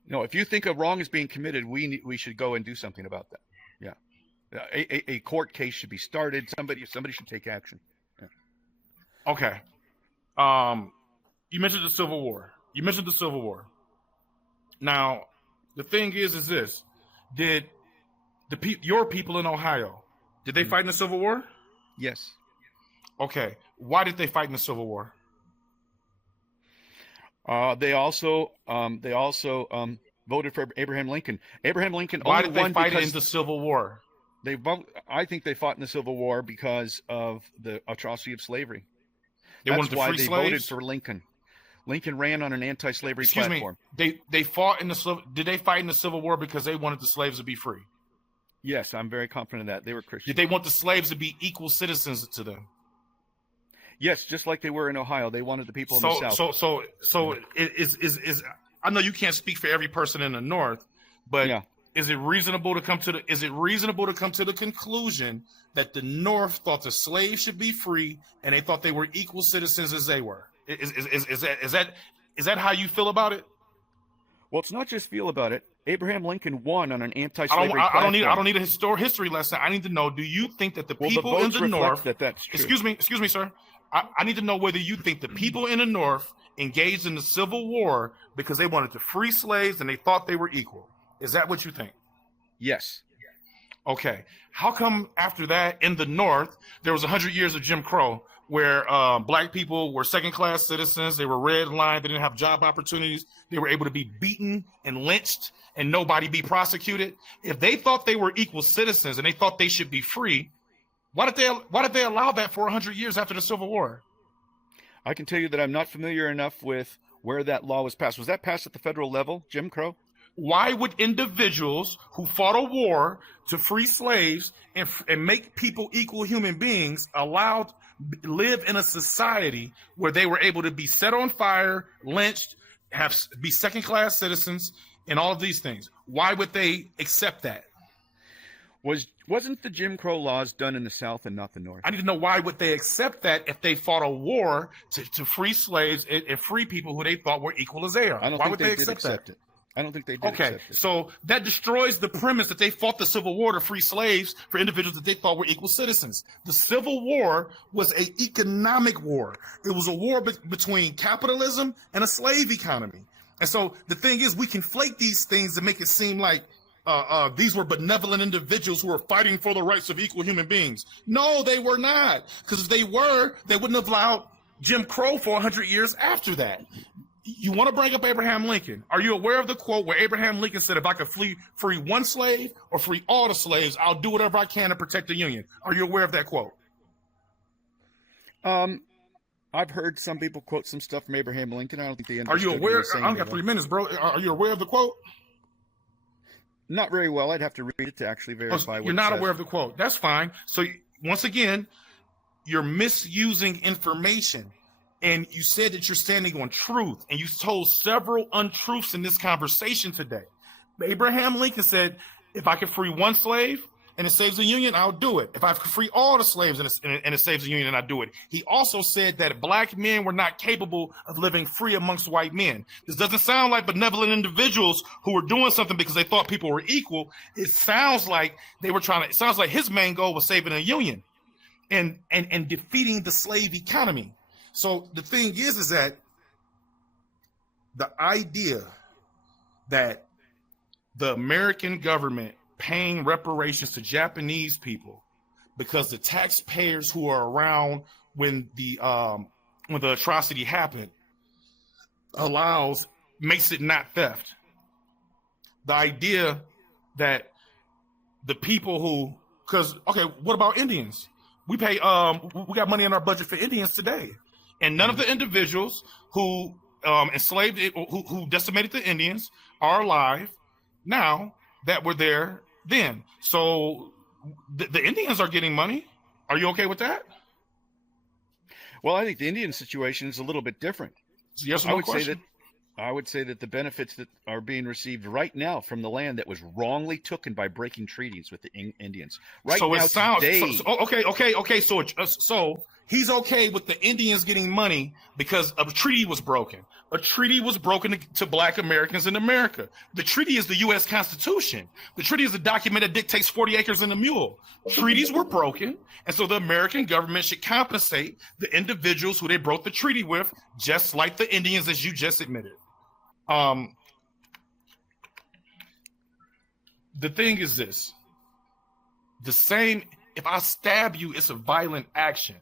No, if you think a wrong is being committed, we should go and do something about that. Yeah, a court case should be started. Somebody should take action. Yeah. Okay. You mentioned the Civil War. Now, the thing is this: did your people in Ohio, did they fight in the Civil War? Yes. Okay. Why did they fight in the Civil War? They also voted for Abraham Lincoln. Abraham Lincoln Why only did they won fight because in the Civil War? I think they fought in the Civil War because of the atrocity of slavery. They That's wanted to why free they slaves? voted for Lincoln. Lincoln ran on an anti-slavery Excuse platform. me. They fought in the Did they fight in the Civil War because they wanted the slaves to be free? Yes, I'm very confident of that. They were Christians. Did they want the slaves to be equal citizens to them? Yes, just like they were in Ohio. They wanted the people in the South. So is I know you can't speak for every person in the North, but Yeah. is it reasonable to come to the conclusion that the North thought the slaves should be free and they thought they were equal citizens as they were? Is that how you feel about it? Well, it's not just feel about it. Abraham Lincoln won on an anti-slavery I platform. don't need a history lesson. I need to know, do you think that the Well, people the in votes the reflect North that's true. Excuse me, sir. I need to know whether you think the people in the North engaged in the Civil War because they wanted to free slaves and they thought they were equal. Is that what you think? Yes. Okay. How come after that in the North, there was 100 years of Jim Crow where black people were second-class citizens, they were redlined, they didn't have job opportunities, they were able to be beaten and lynched and nobody be prosecuted? If they thought they were equal citizens and they thought they should be free, why did they allow that for 100 years after the Civil War? I can tell you that I'm not familiar enough with where that law was passed. Was that passed at the federal level, Jim Crow? Why would individuals who fought a war to free slaves and make people equal human beings allowed live in a society where they were able to be set on fire, lynched, be second-class citizens, and all of these things? Why would they accept that? Wasn't the Jim Crow laws done in the South and not the North? I need to know, why would they accept that if they fought a war to free slaves and free people who they thought were equal as they are? I don't Why think would they they did accept it. I don't think they did Okay, accept it. so that destroys the premise that they fought the Civil War to free slaves for individuals that they thought were equal citizens. The Civil War was an economic war. It was a war between capitalism and a slave economy. And so the thing is, we conflate these things to make it seem like these were benevolent individuals who were fighting for the rights of equal human beings. No, they were not. Because if they were, they wouldn't have allowed Jim Crow for 100 years after that. You want to bring up Abraham Lincoln. Are you aware of the quote where Abraham Lincoln said, if I could free one slave or free all the slaves, I'll do whatever I can to protect the Union? Are you aware of that quote? I've heard some people quote some stuff from Abraham Lincoln. I don't think they understood. Are you what he aware? was saying I only very got 3 well. minutes, bro. Are you aware of the quote? Not very well. I'd have to read it to actually verify what You're it not says. aware of the quote. That's fine. So once again, you're misusing information. And you said that you're standing on truth, and you told several untruths in this conversation today. Abraham Lincoln said, if I could free one slave and it saves the Union, I'll do it. If I could free all the slaves and it saves the Union, I'll do it. He also said that black men were not capable of living free amongst white men. This doesn't sound like benevolent individuals who were doing something because they thought people were equal. It sounds like it sounds like his main goal was saving the Union and defeating the slave economy. So the thing is that the idea that the American government paying reparations to Japanese people because the taxpayers who are around when the atrocity happened makes it not theft. The idea that the people what about Indians? We got money in our budget for Indians today. And none of the individuals who enslaved it, who decimated the Indians, are alive now that were there then. So the Indians are getting money. Are you okay with that? Well, I think the Indian situation is a little bit different. Yes or no question? I would say that the benefits that are being received right now from the land that was wrongly taken by breaking treaties with the Indians. So he's okay with the Indians getting money because a treaty was broken. A treaty was broken to black Americans in America. The treaty is the U.S. Constitution. The treaty is a document that dictates 40 acres and a mule. Treaties were broken, and so the American government should compensate the individuals who they broke the treaty with, just like the Indians, as you just admitted. The thing is this. If I stab you, it's a violent action.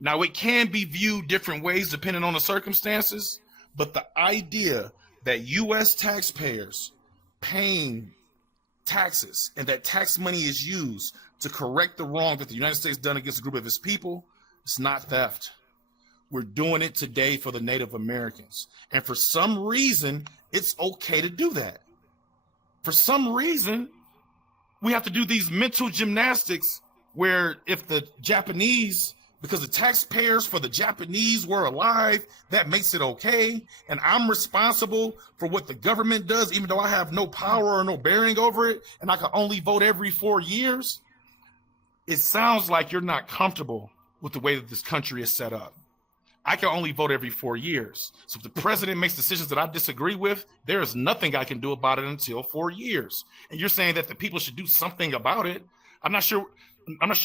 Now, it can be viewed different ways depending on the circumstances, but the idea that U.S. taxpayers paying taxes and that tax money is used to correct the wrong that the United States done against a group of its people, it's not theft. We're doing it today for the Native Americans. And for some reason, it's okay to do that. For some reason, we have to do these mental gymnastics where if the Japanese, because the taxpayers for the Japanese were alive, that makes it okay. And I'm responsible for what the government does, even though I have no power or no bearing over it, and I can only vote every 4 years. It sounds like you're not comfortable with the way that this country is set up. I can only vote every 4 years. So if the president makes decisions that I disagree with, there is nothing I can do about it until 4 years. And you're saying that the people should do something about it. I'm not sure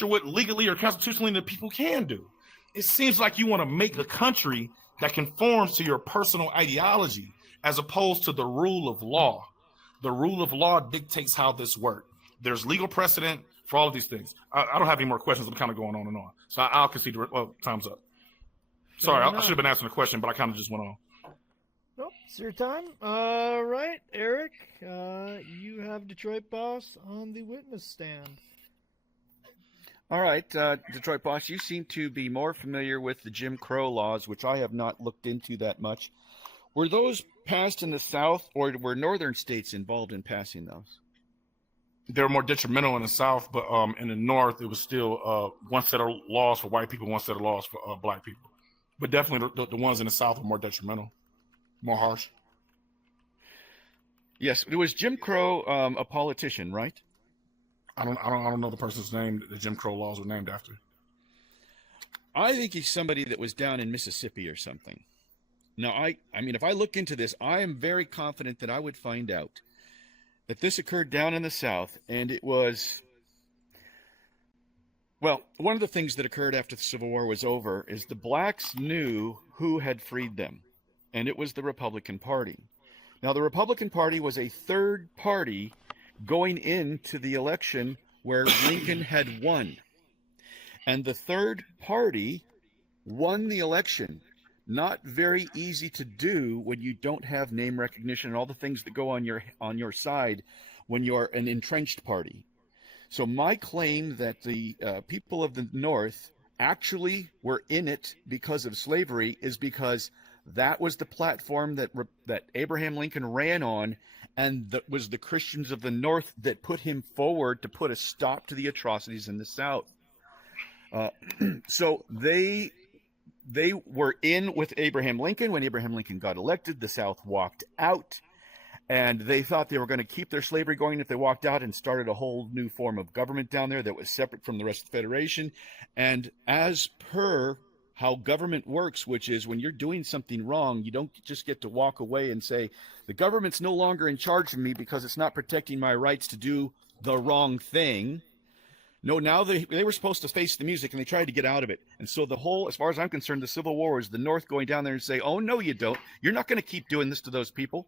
what legally or constitutionally the people can do. It seems like you want to make a country that conforms to your personal ideology as opposed to the rule of law. The rule of law dictates how this works. There's legal precedent for all of these things. I don't have any more questions. I'm kind of going on and on. So I'll concede. Well, time's up. Sorry, I should have been asking a question, but I kind of just went on. Nope, it's your time. All right, Eric, you have Detroit Boss on the witness stand. All right, Detroit Boss, you seem to be more familiar with the Jim Crow laws, which I have not looked into that much. Were those passed in the South, or were northern states involved in passing those? They were more detrimental in the South, but in the North, it was still one set of laws for white people, one set of laws for black people. But definitely the ones in the South were more detrimental, more harsh. Yes, it was Jim Crow, a politician, right? I don't know the person's name that the Jim Crow laws were named after. I think he's somebody that was down in Mississippi or something. Now, I mean, if I look into this, I am very confident that I would find out that this occurred down in the South, and it was, well, one of the things that occurred after the Civil War was over is the blacks knew who had freed them, and it was the Republican Party. Now, the Republican Party was a third party going into the election where Lincoln had won. And the third party won the election. Not very easy to do when you don't have name recognition and all the things that go on your side when you're an entrenched party. So my claim that the people of the North actually were in it because of slavery is because that was the platform that Abraham Lincoln ran on, and that was the Christians of the North that put him forward to put a stop to the atrocities in the South. So they were in with Abraham Lincoln. When Abraham Lincoln got elected, the South walked out, and they thought they were going to keep their slavery going if they walked out and started a whole new form of government down there that was separate from the rest of the Federation. And as per how government works, which is when you're doing something wrong, you don't just get to walk away and say, the government's no longer in charge of me because it's not protecting my rights to do the wrong thing. No, now they were supposed to face the music, and they tried to get out of it. And so the whole, as far as I'm concerned, the Civil War is the North going down there and say, oh, no, you don't. You're not going to keep doing this to those people.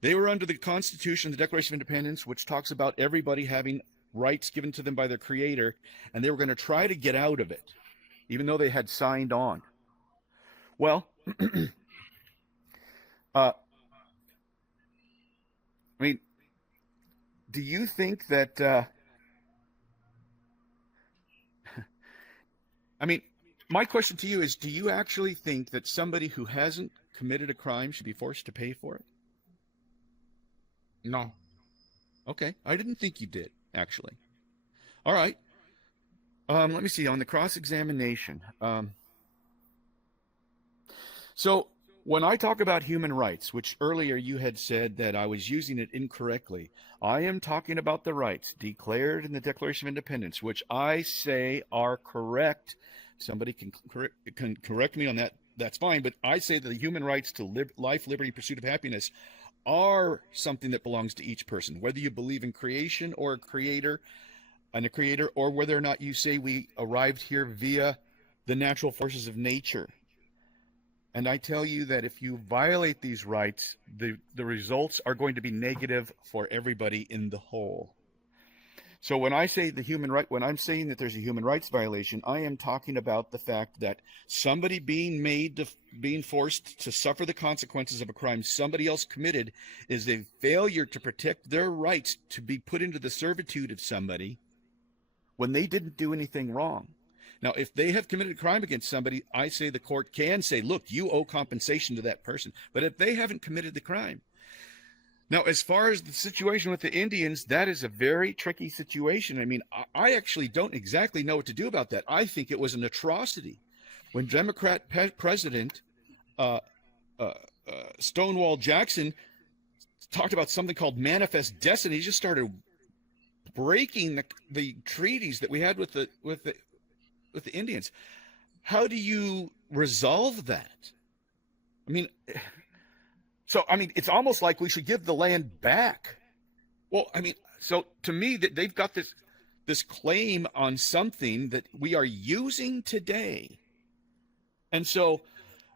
They were under the Constitution, the Declaration of Independence, which talks about everybody having rights given to them by their Creator, and they were going to try to get out of it, even though they had signed on. Well, I mean, do you think that, I mean, my question to you is, do you actually think that somebody who hasn't committed a crime should be forced to pay for it? No. Okay, I didn't think you did, actually. All right. Let me see, on the cross-examination. So when I talk about human rights, which earlier you had said that I was using it incorrectly, I am talking about the rights declared in the Declaration of Independence, which I say are correct. Somebody can correct me on that. That's fine. But I say that the human rights to life, liberty, pursuit of happiness are something that belongs to each person, whether you believe in creation or a creator, or whether or not you say we arrived here via the natural forces of nature. And I tell you that if you violate these rights, the results are going to be negative for everybody in the whole. So when I say when I'm saying that there's a human rights violation, I am talking about the fact that somebody being forced to suffer the consequences of a crime somebody else committed is a failure to protect their rights to be put into the servitude of somebody when they didn't do anything wrong. Now, if they have committed a crime against somebody, I say the court can say, look, you owe compensation to that person. But if they haven't committed the crime. Now, as far as the situation with the Indians, that is a very tricky situation. I mean, I actually don't exactly know what to do about that. I think it was an atrocity. When Democrat President Stonewall Jackson talked about something called manifest destiny, he just started breaking the treaties that we had with the Indians. How do you resolve that? I mean, it's almost like we should give the land back. Well, I mean, so to me, that they've got this claim on something that we are using today. And so,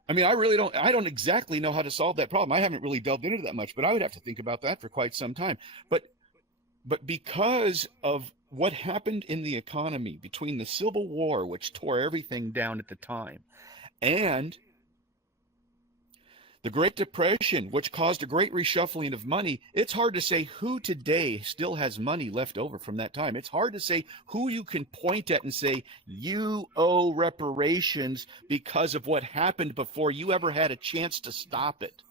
I mean, I don't exactly know how to solve that problem. I haven't really delved into that much, but I would have to think about that for quite some time. But because of what happened in the economy between the Civil War, which tore everything down at the time, and the Great Depression, which caused a great reshuffling of money, it's hard to say who today still has money left over from that time. It's hard to say who you can point at and say, you owe reparations because of what happened before you ever had a chance to stop it.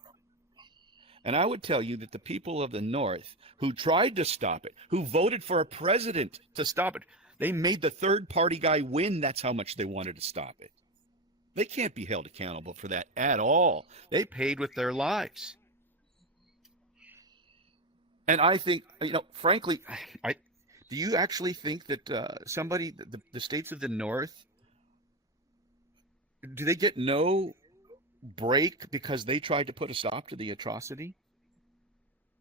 And I would tell you that the people of the North who tried to stop it, who voted for a president to stop it, they made the third party guy win. That's how much they wanted to stop it. They can't be held accountable for that at all. They paid with their lives. And I think, frankly, do you actually think that the states of the North, do they get no break because they tried to put a stop to the atrocity?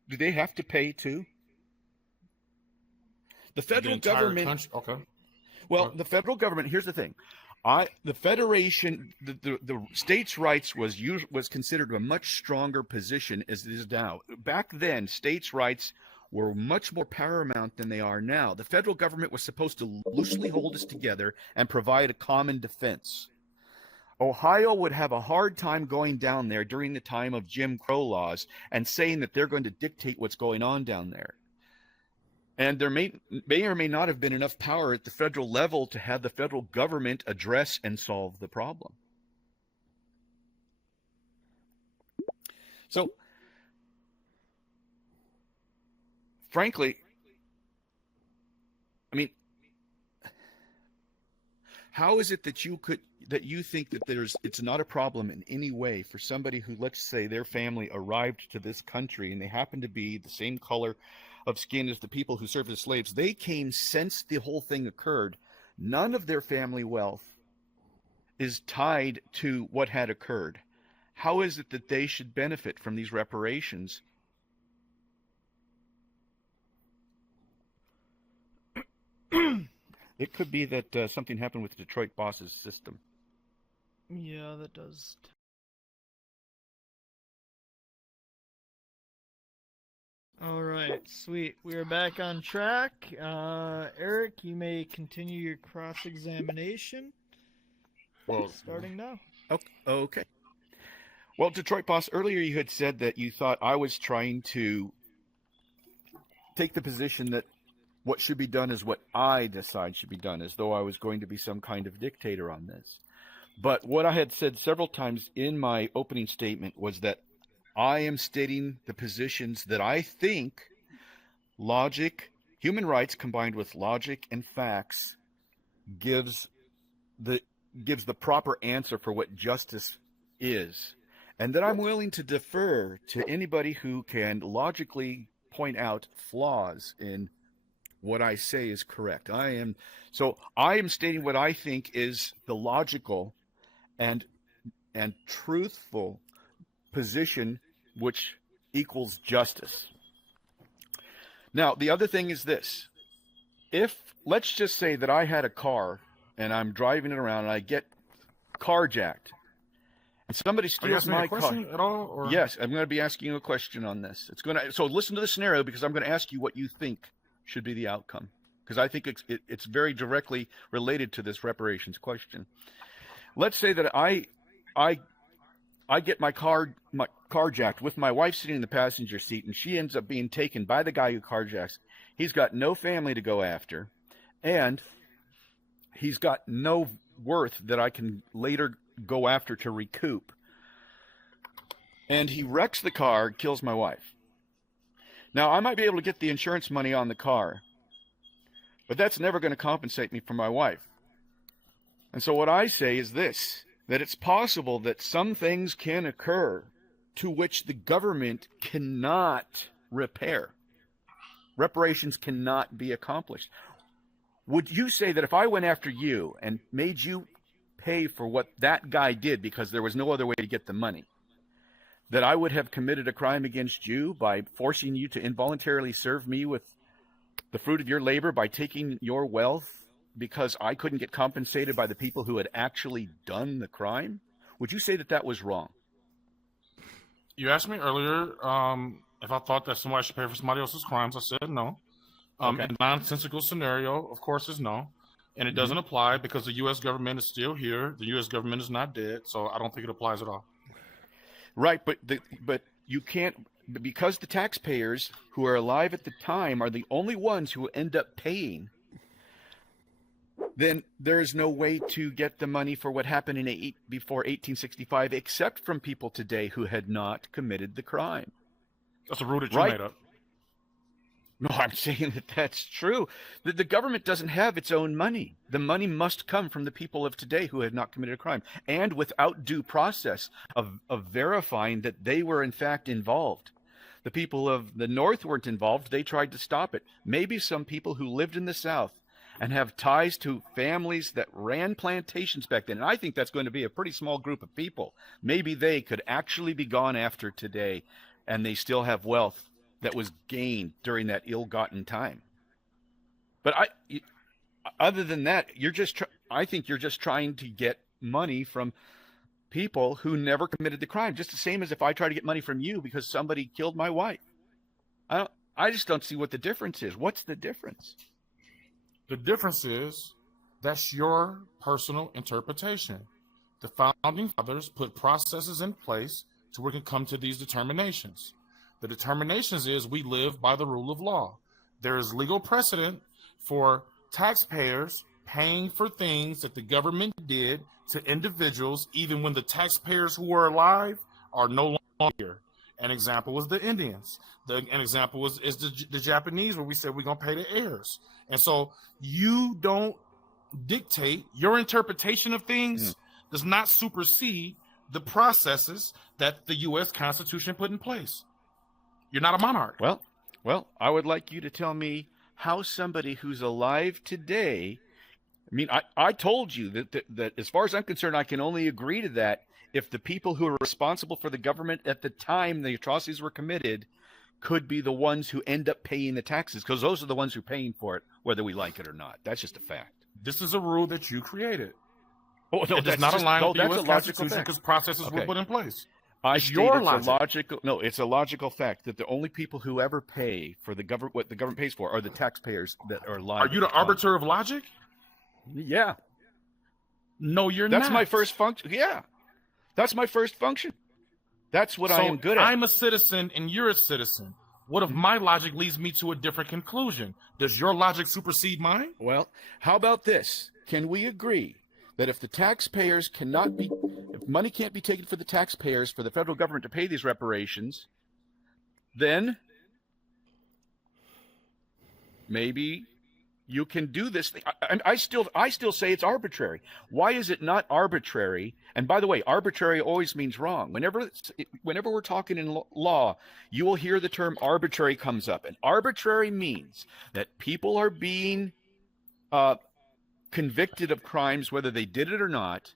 Do they have to pay too? The federal government. Okay. Well, the federal government. Here's the thing. The federation, the states' rights was considered a much stronger position as it is now. Back then, states' rights were much more paramount than they are now. The federal government was supposed to loosely hold us together and provide a common defense. Ohio would have a hard time going down there during the time of Jim Crow laws and saying that they're going to dictate what's going on down there. And there may or may not have been enough power at the federal level to have the federal government address and solve the problem. So, frankly, I mean, how is it that you think that it's not a problem in any way for somebody who, let's say, their family arrived to this country and they happen to be the same color of skin as the people who served as slaves? They came since the whole thing occurred. None of their family wealth is tied to what had occurred. How is it that they should benefit from these reparations? It could be that something happened with the Detroit Boss's system. Yeah, that does. All right, sweet. We are back on track. Eric, you may continue your cross-examination. Well, starting now. Okay. Well, Detroit Boss, earlier you had said that you thought I was trying to take the position that what should be done is what I decide should be done, as though I was going to be some kind of dictator on this. But what I had said several times in my opening statement was that I am stating the positions that I think logic, human rights combined with logic and facts gives the proper answer for what justice is. And that I'm willing to defer to anybody who can logically point out flaws in what I say is correct. I am stating what I think is the logical and truthful position, which equals justice. Now, the other thing is this. Let's just say that I had a car and I'm driving it around and I get carjacked and somebody steals my car. At all, or? Yes, I'm going to be asking you a question on this. So listen to the scenario because I'm going to ask you what you think should be the outcome. because I think it's very directly related to this reparations question. Let's say that I get my car carjacked with my wife sitting in the passenger seat, and she ends up being taken by the guy who carjacks. He's got no family to go after, and he's got no worth that I can later go after to recoup. And he wrecks the car, kills my wife. Now, I might be able to get the insurance money on the car, but that's never going to compensate me for my wife. And so what I say is this, that it's possible that some things can occur to which the government cannot repair. Reparations cannot be accomplished. Would you say that if I went after you and made you pay for what that guy did because there was no other way to get the money, that I would have committed a crime against you by forcing you to involuntarily serve me with the fruit of your labor by taking your wealth because I couldn't get compensated by the people who had actually done the crime? Would you say that that was wrong? You asked me earlier if I thought that somebody should pay for somebody else's crimes. I said no. Okay. In a nonsensical scenario, of course, is no. And it doesn't apply because the U.S. government is still here. The U.S. government is not dead, so I don't think it applies at all. Right, but you can't, because the taxpayers who are alive at the time are the only ones who end up paying, then there is no way to get the money for what happened before 1865 except from people today who had not committed the crime. That's a rule that you Right. made up. No, I'm saying that that's true. The government doesn't have its own money. The money must come from the people of today who had not committed a crime, and without due process of verifying that they were in fact involved. The people of the North weren't involved. They tried to stop it. Maybe some people who lived in the South and have ties to families that ran plantations back then, and I think that's going to be a pretty small group of people, maybe they could actually be gone after today, and they still have wealth that was gained during that ill-gotten time. But other than that, I think you're just trying to get money from people who never committed the crime, just the same as if I try to get money from you because somebody killed my wife. I just don't see what the difference is. What's the difference? The difference is that's your personal interpretation. The founding fathers put processes in place to where we can come to these determinations. The determinations is we live by the rule of law. There is legal precedent for taxpayers paying for things that the government did to individuals, even when the taxpayers who are alive are no longer here. An example was the Indians. An example is the Japanese, where we said we're going to pay the heirs. And so you don't dictate, your interpretation of things does not supersede the processes that the U.S. Constitution put in place. You're not a monarch. Well, I would like you to tell me how somebody who's alive today, I mean, I told you that as far as I'm concerned, I can only agree to that if the people who are responsible for the government at the time the atrocities were committed could be the ones who end up paying the taxes, because those are the ones who are paying for it, whether we like it or not. That's just a fact. This is a rule that you created. Oh, no, It does not align with the that's U.S. a logical Constitution fact. because processes were Okay. put in place. I It's state your it's logic. a logical. No, it's a logical fact that the only people who ever pay for the government, what the government pays for, are the taxpayers that are alive. Are you the at time. arbiter of logic? Yeah, No, you're not. that's my first function. Yeah, that's my first function. That's what I am good at. I'm a citizen and you're a citizen. What if my logic leads me to a different conclusion? Does your logic supersede mine? Well, how about this? Can we agree that if the taxpayers cannot be, if money can't be taken for the taxpayers for the federal government to pay these reparations, then maybe you can do this thing. I still say it's arbitrary. Why is it not arbitrary? And by the way, arbitrary always means wrong. Whenever we're talking in law, you will hear the term arbitrary comes up. And arbitrary means that people are being convicted of crimes, whether they did it or not.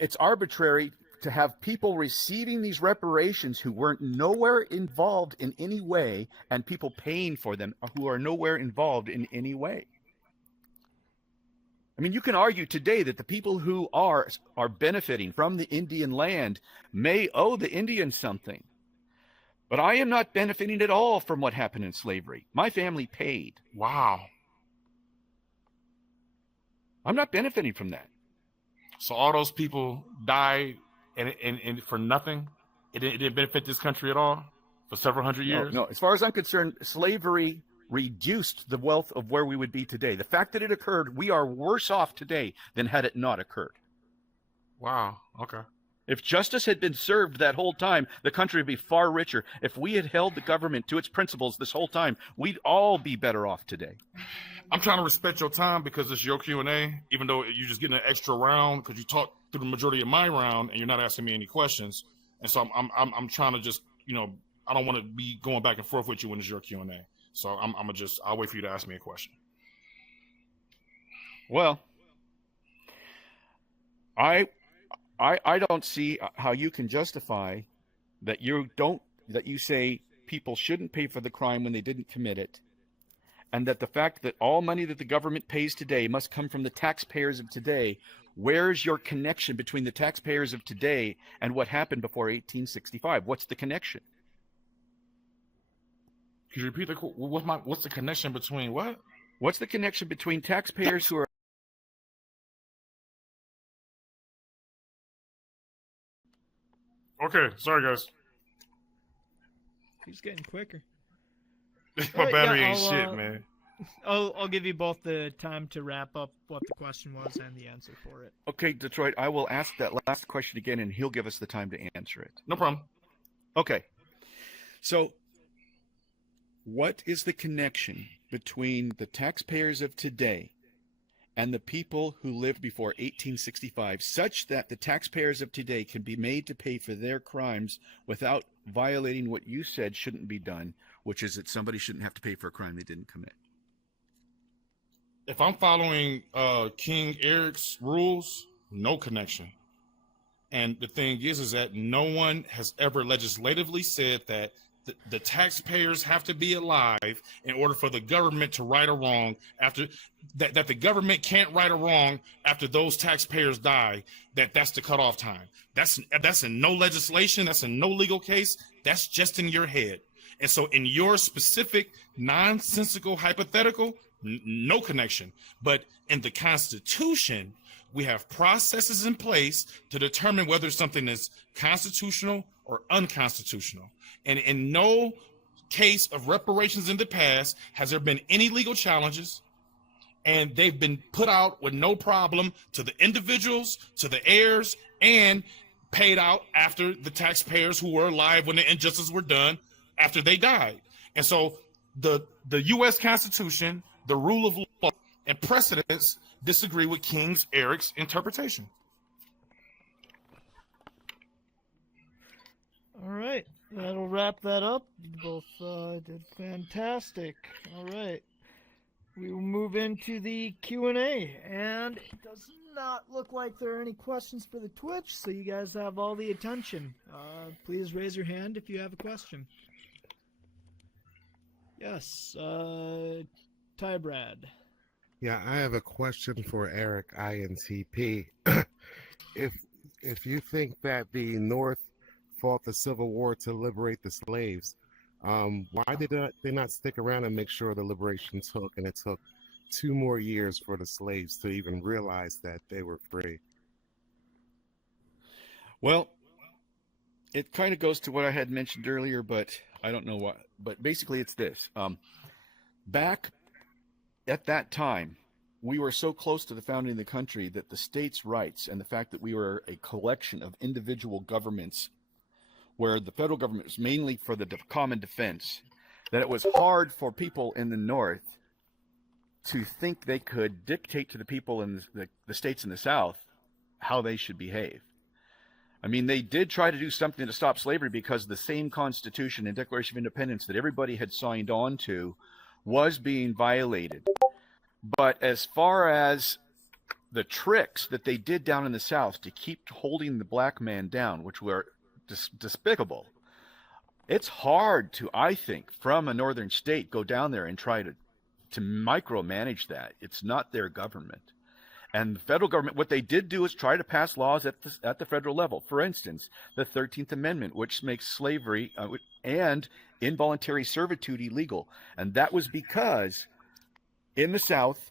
It's arbitrary to have people receiving these reparations who weren't nowhere involved in any way, and people paying for them who are nowhere involved in any way. I mean, you can argue today that the people who are benefiting from the Indian land may owe the Indians something. But I am not benefiting at all from what happened in slavery. My family paid. Wow. I'm not benefiting from that. So all those people died and for nothing? It didn't benefit this country at all for several hundred years? No. As far as I'm concerned, slavery reduced the wealth of where we would be today. The fact that it occurred, we are worse off today than had it not occurred. Wow. Okay. If justice had been served that whole time, the country would be far richer. If we had held the government to its principles this whole time, we'd all be better off today. I'm trying to respect your time because it's your Q&A, even though you're just getting an extra round because you talked through the majority of my round and you're not asking me any questions. And so I'm trying to just, I don't want to be going back and forth with you when it's your Q&A. So I'll wait for you to ask me a question. Well, I don't see how you can justify that you say people shouldn't pay for the crime when they didn't commit it, and that the fact that all money that the government pays today must come from the taxpayers of today. Where's your connection between the taxpayers of today and what happened before 1865? What's the connection? Could you repeat the what's the connection between what? What's the connection between taxpayers who are... Okay, sorry guys. He's getting quicker. My battery ain't shit, man. I'll give you both the time to wrap up what the question was and the answer for it. Okay, Detroit, I will ask that last question again, and he'll give us the time to answer it. No problem. Okay. So, what is the connection between the taxpayers of today and the people who lived before 1865, such that the taxpayers of today can be made to pay for their crimes without violating what you said shouldn't be done, which is that somebody shouldn't have to pay for a crime they didn't commit? If I'm following King Eric's rules, no connection. And the thing is that no one has ever legislatively said that the taxpayers have to be alive in order for the government to right a wrong after that the government can't right a wrong after those taxpayers die, that's the cutoff time. That's in no legislation, that's in no legal case, that's just in your head. And so in your specific nonsensical hypothetical, no connection. But in the Constitution, we have processes in place to determine whether something is constitutional or unconstitutional. And in no case of reparations in the past has there been any legal challenges, and they've been put out with no problem to the individuals, to the heirs, and paid out after the taxpayers who were alive when the injustices were done after they died. And so the U.S. Constitution, the rule of law, and precedents disagree with King Eric's interpretation. All right, that'll wrap that up. You both did fantastic. All right, we will move into the Q&A, and it does not look like there are any questions for the Twitch, so you guys have all the attention. Please raise your hand if you have a question. Yes, Ty Brad. Yeah, I have a question for Eric INTP. If you think that the North fought the Civil War to liberate the slaves, why did they not stick around and make sure the liberation took, and it took 2 more years for the slaves to even realize that they were free? Well, it kind of goes to what I had mentioned earlier, but I don't know what. But basically it's this. Back at that time, we were so close to the founding of the country that the states' rights and the fact that we were a collection of individual governments where the federal government was mainly for the common defense, that it was hard for people in the North to think they could dictate to the people in the states in the South how they should behave. I mean, they did try to do something to stop slavery because the same Constitution and Declaration of Independence that everybody had signed on to was being violated. But as far as the tricks that they did down in the South to keep holding the black man down, which were despicable, it's hard to, I think, from a northern state, go down there and try to micromanage that. It's not their government. And the federal government, what they did do is try to pass laws at the federal level. For instance, the 13th Amendment, which makes slavery and involuntary servitude illegal. And that was because in the South,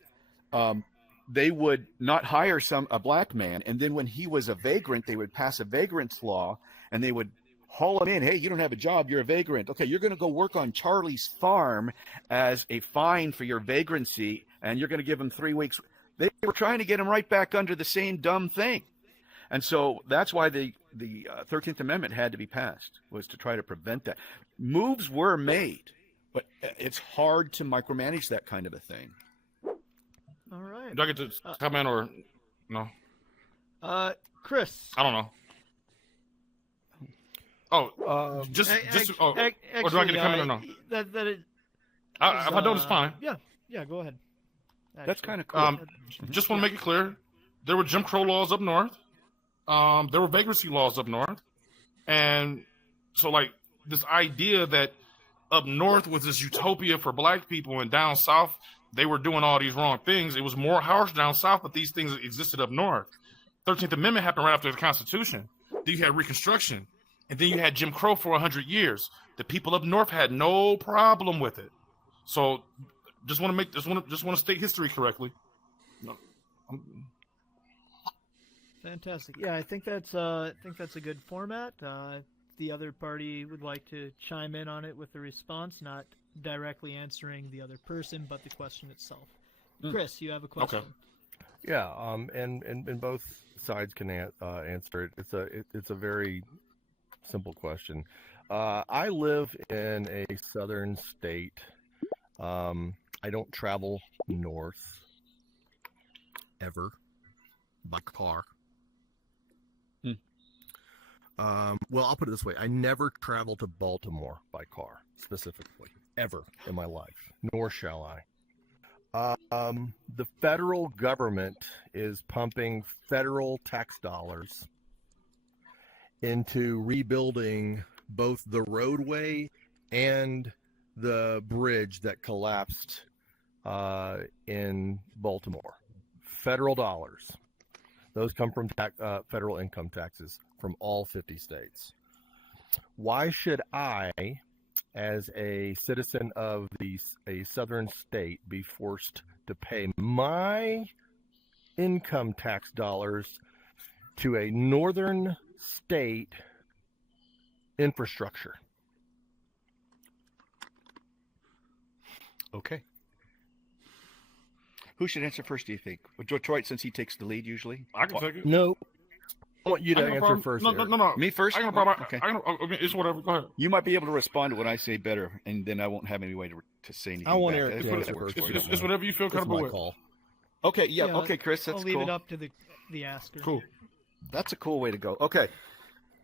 they would not hire a black man, and then when he was a vagrant, they would pass a vagrant's law, and they would haul him in. Hey, you don't have a job, you're a vagrant. Okay, you're going to go work on Charlie's farm as a fine for your vagrancy, and you're going to give him 3 weeks. They were trying to get him right back under the same dumb thing. And so that's why the 13th Amendment had to be passed, was to try to prevent that. Moves were made, but it's hard to micromanage that kind of a thing. All right. Do I get to comment or no? Chris. I don't know. Oh, or do I get to comment or no? If I don't, it's fine. Yeah, go ahead. That's kind of cool. Just want to make it clear, there were Jim Crow laws up north. There were vagrancy laws up north. And so, like, this idea that up north was this utopia for black people, and down south, they were doing all these wrong things. It was more harsh down south, but these things existed up north. 13th Amendment happened right after the Constitution. Then you had Reconstruction. And then you had Jim Crow for 100 years. The people up north had no problem with it. So just want to state history correctly. No. Fantastic. Yeah, I think that's a good format. The other party would like to chime in on it with a response, not directly answering the other person, but the question itself. Chris, you have a question. Okay. Yeah, and both sides can answer it. It's a very simple question. I live in a southern state. I don't travel north ever by car. Well, I'll put it this way. I never travel to Baltimore by car, specifically, ever in my life, nor shall I. The federal government is pumping federal tax dollars into rebuilding both the roadway and the bridge that collapsed in Baltimore. Federal dollars. Those come from federal income taxes from all 50 states. Why should I, as a citizen of a southern state, be forced to pay my income tax dollars to a northern state infrastructure? Okay. Who should answer first, do you think? Detroit, since he takes the lead usually? I can take it. No. I want you to answer first. No. Me first? I got no problem. Okay. Okay, it's whatever. Go ahead. You might be able to respond to what I say better, and then I won't have any way to say anything. I want back. Eric That's to what answer it works first. for you. It's whatever you feel comfortable with. Call. Okay, yeah, okay, Chris, that's I'll leave cool. it up to the asker. Cool. That's a cool way to go. Okay.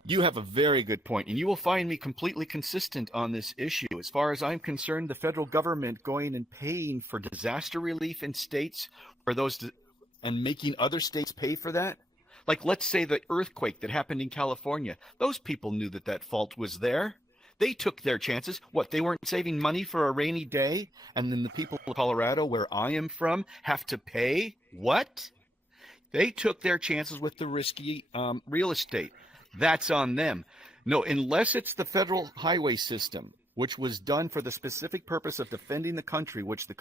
You have a very good point, and you will find me completely consistent on this issue. As far as I'm concerned, the federal government going and paying for disaster relief in states for those and making other states pay for that. Like, let's say the earthquake that happened in California. Those people knew that fault was there. They took their chances. What, they weren't saving money for a rainy day? And then the people of Colorado, where I am from, have to pay? What? They took their chances with the risky real estate. That's on them. No, unless it's the federal highway system, which was done for the specific purpose of defending the country, which the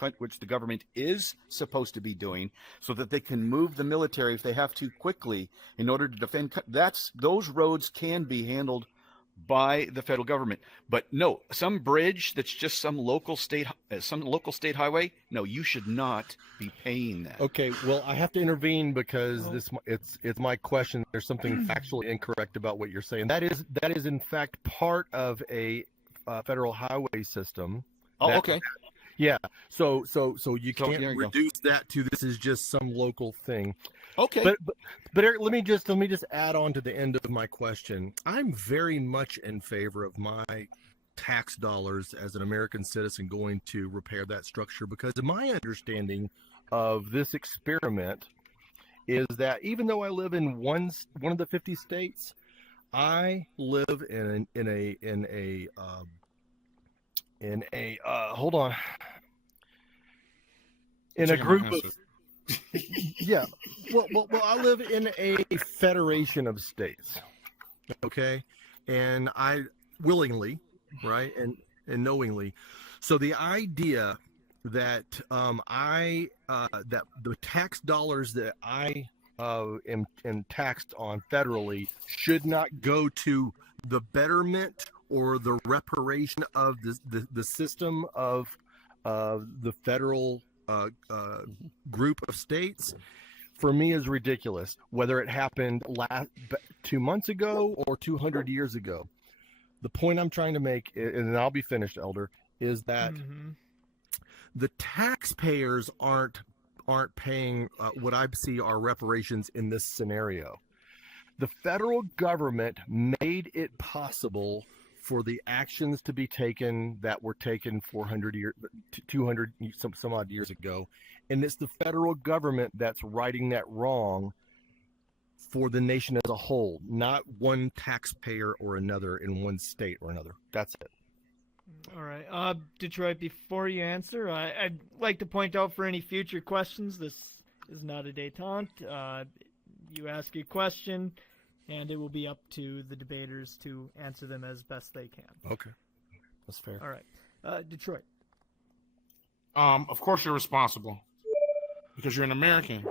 government is supposed to be doing, so that they can move the military if they have to quickly in order to defend. Those roads can be handled by the federal government. But no, some bridge that's just some local state highway, no, you should not be paying that. Okay, well, I have to intervene because it's my question. There's something factually incorrect about what you're saying. That is in fact part of a federal highway system. Oh, okay. Yeah. So you can't there you reduce that to this is just some local thing. Okay. But Eric, let me just add on to the end of my question. I'm very much in favor of my tax dollars as an American citizen going to repair that structure, because my understanding of this experiment is that even though I live in one of the 50 states, I live in a group of Yeah. Well, I live in a federation of states. Okay. And I willingly, right, and knowingly. So the idea that that the tax dollars that I am taxed on federally should not go to the betterment or the reparation of the system of the federal group of states, for me, is ridiculous. Whether it happened 2 months ago or 200 years ago, the point I'm trying to make, and I'll be finished, Elder, is that the taxpayers aren't paying what I see are reparations in this scenario. The federal government made it possible for the actions to be taken that were taken 400 years, 200 some odd years ago, and it's the federal government that's righting that wrong for the nation as a whole, not one taxpayer or another in one state or another. That's it. All right. Detroit, before you answer, I'd like to point out for any future questions, this is not a détente. You ask a question, and it will be up to the debaters to answer them as best they can. Okay. That's fair. All right. Detroit. Of course you're responsible because you're an American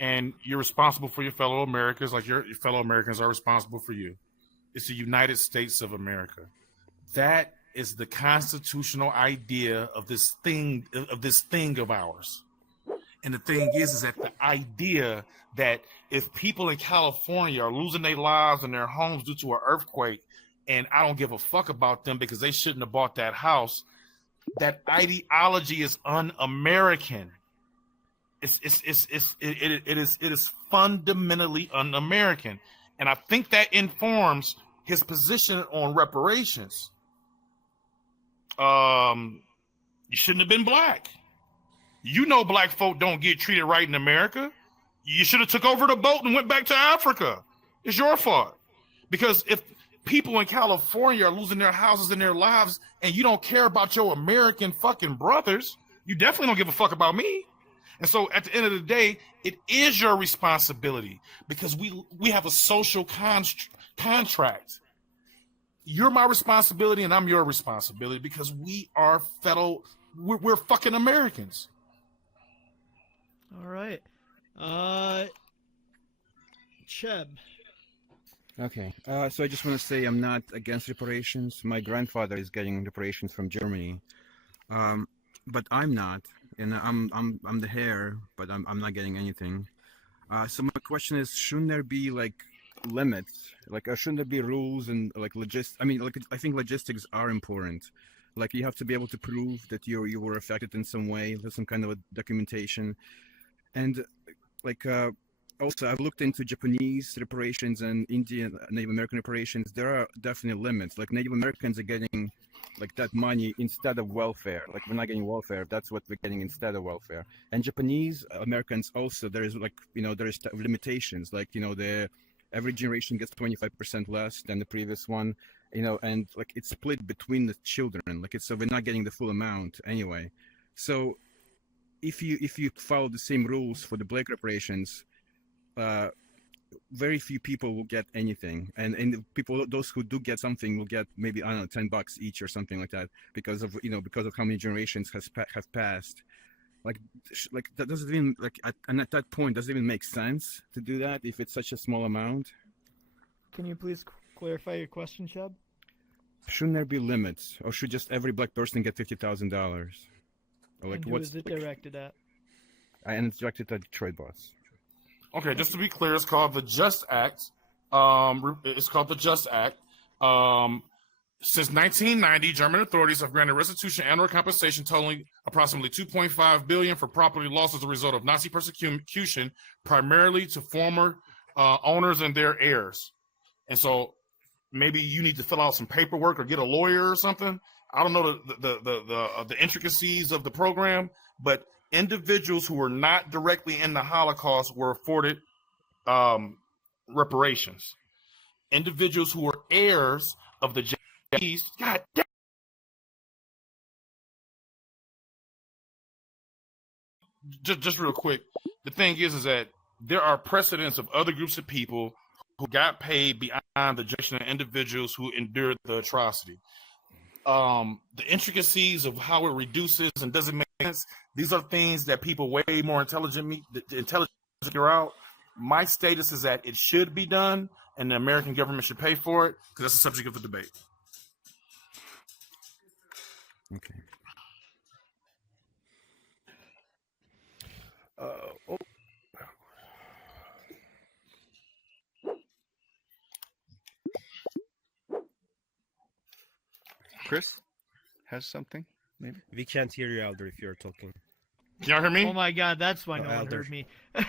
and you're responsible for your fellow Americans like your fellow Americans are responsible for you. It's the United States of America. That is the constitutional idea of this thing of ours. And the thing is that the idea that if people in California are losing their lives and their homes due to an earthquake, and I don't give a fuck about them because they shouldn't have bought that house, that ideology is un-American. It is fundamentally un-American, and I think that informs his position on reparations. You shouldn't have been black. You know, black folk don't get treated right in America. You should have took over the boat and went back to Africa. It's your fault. Because if people in California are losing their houses and their lives and you don't care about your American fucking brothers, you definitely don't give a fuck about me. And so at the end of the day, it is your responsibility because we have a social contract. You're my responsibility and I'm your responsibility because we are we're fucking Americans. All right. Cheb. Okay. So I just want to say I'm not against reparations. My grandfather is getting reparations from Germany, but I'm not, and I'm the heir, but I'm not getting anything. So my question is, shouldn't there be like limits? Like, shouldn't there be rules and like I mean, like I think logistics are important. Like you have to be able to prove that you were affected in some way. There's some kind of a documentation, and like. Also, I've looked into Japanese reparations and Indian Native American reparations. There are definitely limits. Like Native Americans are getting like that money instead of welfare. Like we're not getting welfare. That's what we're getting instead of welfare. And Japanese Americans also, there is like, there is limitations. Like, every generation gets 25% less than the previous one, and like it's split between the children. Like so we're not getting the full amount anyway. So if you follow the same rules for the Black reparations, very few people will get anything, and people, those who do get something, will get maybe, I don't know, $10 each or something like that, because of how many generations have passed. Like that doesn't even and at that point, does it even make sense to do that if it's such a small amount? Can you please clarify your question, Cheb? Shouldn't there be limits, or should just every black person get $50,000? Or like, and who is it directed at? And it's directed at Detroit boss. Okay, just to be clear, it's called the Just Act. It's called the Just Act. Since 1990, German authorities have granted restitution and/or compensation totaling approximately $2.5 billion for property lost as a result of Nazi persecution, primarily to former owners and their heirs. And so, maybe you need to fill out some paperwork or get a lawyer or something. I don't know the intricacies of the program, but individuals who were not directly in the Holocaust were afforded reparations. Individuals who were heirs of the Japanese, God just real quick, the thing is that there are precedents of other groups of people who got paid beyond the generation of individuals who endured the atrocity. The intricacies of how it reduces and doesn't make sense. These are things that people way more intelligent figure out. My status is that it should be done, and the American government should pay for it because that's the subject of the debate. Okay. Oh, Chris has something, maybe? We can't hear you, Elder, if you're talking. Can y'all hear me? Oh my God, that's why No, no one Elder. heard me.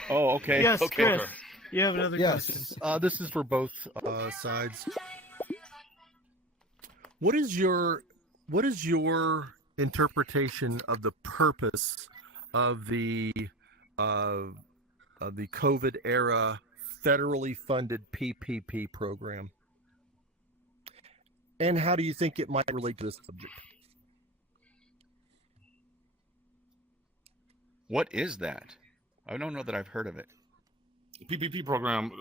Oh, okay. Yes, okay. Chris, you have another question. yes. This is for both sides. What is your interpretation of the purpose of the COVID era federally funded PPP program? And how do you think it might relate to this subject? What is that? I don't know that I've heard of it. PPP program,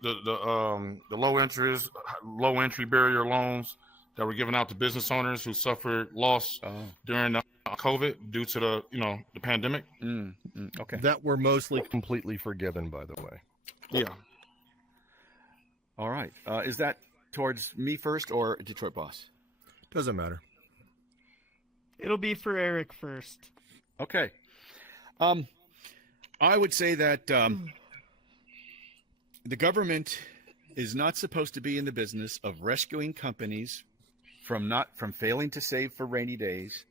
the low interest, low entry barrier loans that were given out to business owners who suffered loss during COVID due to the pandemic. Okay. That were mostly completely forgiven, by the way. Yeah. All right. Is that towards me first or Detroit Boss? Doesn't matter. It'll be for Eric first. Okay. I would say that the government is not supposed to be in the business of rescuing companies from failing to save for rainy days.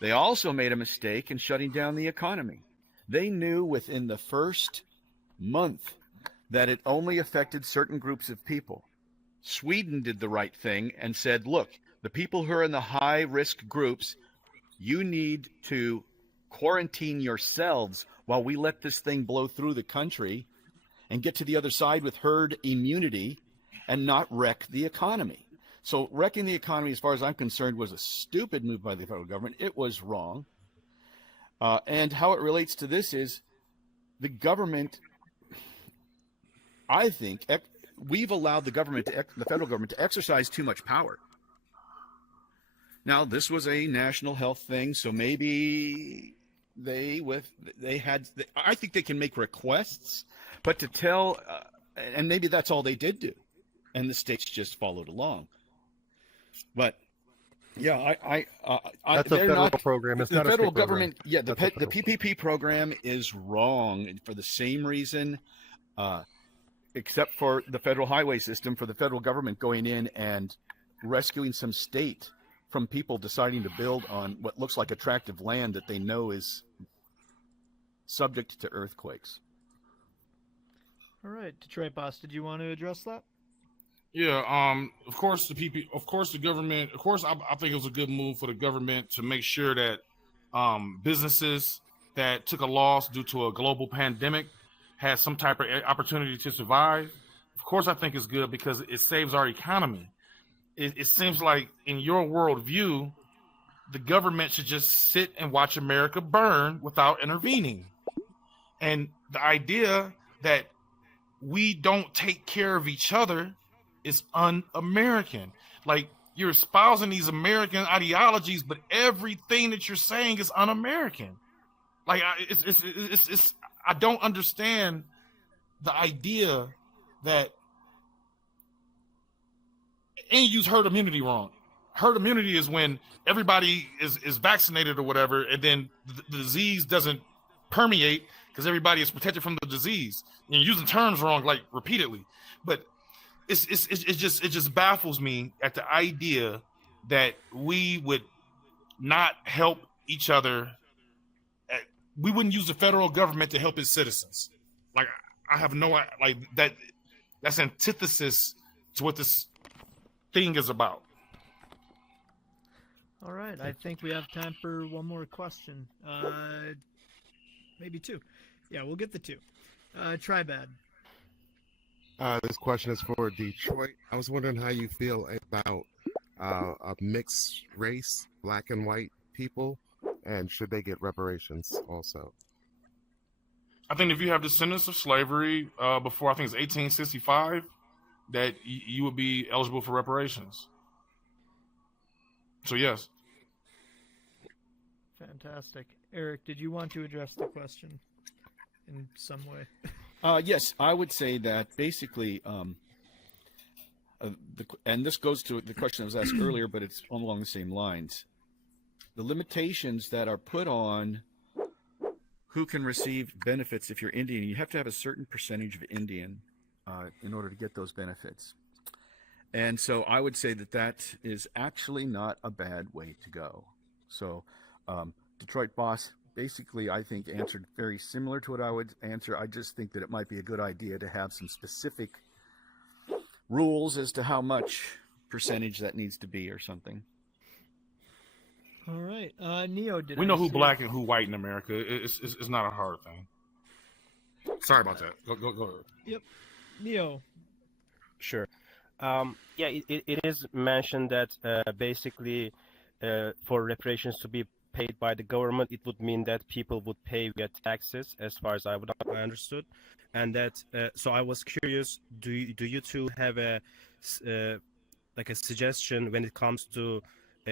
They also made a mistake in shutting down the economy. They knew within the first month that it only affected certain groups of people. Sweden did the right thing and said, look, the people who are in the high-risk groups, you need to quarantine yourselves while we let this thing blow through the country and get to the other side with herd immunity and not wreck the economy. So wrecking the economy, as far as I'm concerned, was a stupid move by the federal government. It was wrong. And how it relates to this is the government, I think, we've allowed the federal government to exercise too much power. Now, this was a national health thing, so maybe I think they can make requests, but to tell, and maybe that's all they did do, and the states just followed along. But yeah, That's a federal program. It's the not a federal state program. government. Yeah, the That's a federal PPP program is wrong for the same reason, except for the federal highway system, for the federal government going in and rescuing some state from people deciding to build on what looks like attractive land that they know is subject to earthquakes. All right, Detroit Boss, did you want to address that? Yeah, of course the government, I think it was a good move for the government to make sure that businesses that took a loss due to a global pandemic had some type of opportunity to survive. Of course, I think it's good because it saves our economy. It seems like in your worldview, the government should just sit and watch America burn without intervening. And the idea that we don't take care of each other is un-American. Like, you're espousing these American ideologies, but everything that you're saying is un-American. Like, I don't understand the idea that, and you use herd immunity wrong. Herd immunity is when everybody is vaccinated or whatever, and then the disease doesn't permeate because everybody is protected from the disease. You're using terms wrong, like, repeatedly. But it just baffles me at the idea that we would not help each other. We wouldn't use the federal government to help its citizens. Like, I have no, like, that's antithesis to what this thing is about. All right, I think we have time for one more question. Maybe two. Yeah, we'll get the two. Tribad. This question is for Detroit. I was wondering how you feel about a mixed race, black and white people, and should they get reparations also? I think if you have descendants of slavery before I think it's 1865, that you would be eligible for reparations. So yes. Fantastic. Eric, did you want to address the question in some way? Yes, I would say that basically, and this goes to the question that was asked earlier, but it's along the same lines. The limitations that are put on who can receive benefits if you're Indian, you have to have a certain percentage of Indian in order to get those benefits. And so I would say that that is actually not a bad way to go. So Detroit Boss basically, I think, answered very similar to what I would answer. I just think that it might be a good idea to have some specific rules as to how much percentage that needs to be or something. All right. Neo, did We I know who see- black and who white in America. It's not a hard thing. Sorry about that. Go. Neo. Sure. Yeah, it is mentioned that basically for reparations to be paid by the government, it would mean that people would pay via taxes, as far as I understood, and that. So I was curious. Do you two have a like a suggestion when it comes to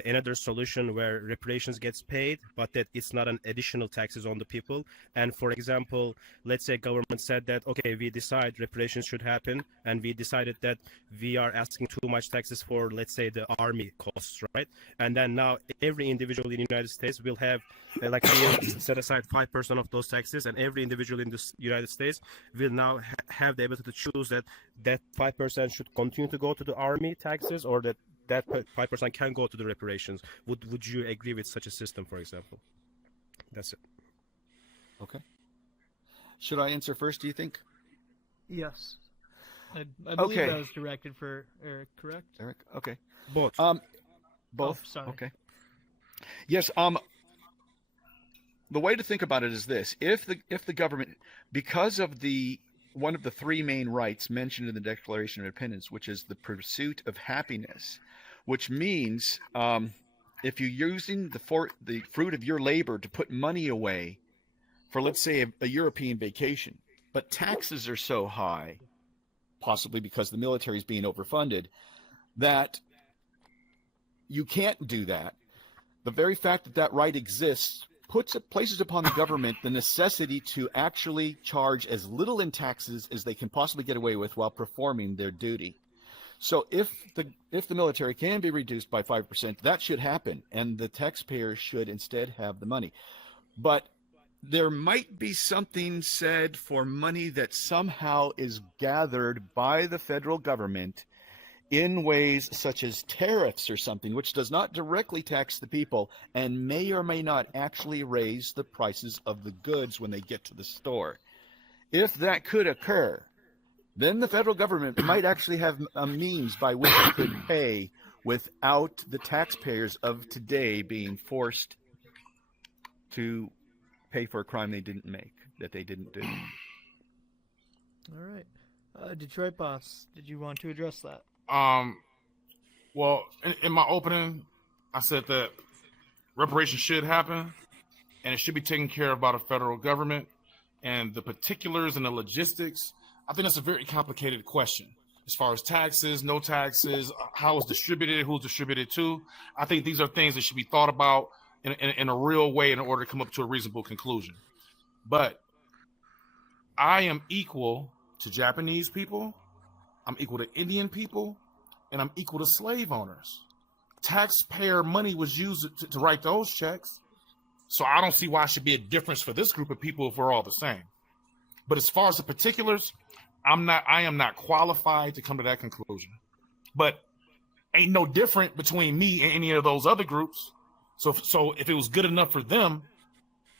another solution where reparations gets paid, but that it's not an additional taxes on the people? And for example, let's say government said that, okay, we decide reparations should happen, and we decided that we are asking too much taxes for, let's say, the army costs, right? And then now every individual in the United States will have like we set aside 5% of those taxes, and every individual in the United States will now have the ability to choose that 5% should continue to go to the army taxes, or that 5% can go to the reparations. Would you agree with such a system, for example? That's it. Okay. Should I answer first, do you think? Yes. I believe Okay. that was directed for Eric, correct? Eric? Okay. Both. Both? Oh, sorry. Okay. Yes, the way to think about it is this. If the government, because of one of the three main rights mentioned in the Declaration of Independence, which is the pursuit of happiness, which means if you're using the fruit of your labor to put money away for, let's say, a European vacation, but taxes are so high, possibly because the military is being overfunded, that you can't do that. The very fact that that right exists places upon the government the necessity to actually charge as little in taxes as they can possibly get away with while performing their duty. So if the military can be reduced by 5%, that should happen, and the taxpayers should instead have the money. But there might be something said for money that somehow is gathered by the federal government in ways such as tariffs or something, which does not directly tax the people and may or may not actually raise the prices of the goods when they get to the store. If that could occur, then the federal government might actually have a means by which it could pay without the taxpayers of today being forced to pay for a crime they didn't make, that they didn't do. All right. Detroit Boss, did you want to address that? Well, in my opening, I said that reparations should happen, and it should be taken care of by the federal government. And the particulars and the logistics, I think that's a very complicated question. As far as taxes, no taxes, how it's distributed, who's distributed to. I think these are things that should be thought about in a real way in order to come up to a reasonable conclusion. But I am equal to Japanese people, I'm equal to Indian people, and I'm equal to slave owners. Taxpayer money was used to write those checks. So I don't see why it should be a difference for this group of people if we're all the same. But as far as the particulars, I am not qualified to come to that conclusion. But ain't no different between me and any of those other groups. So if it was good enough for them,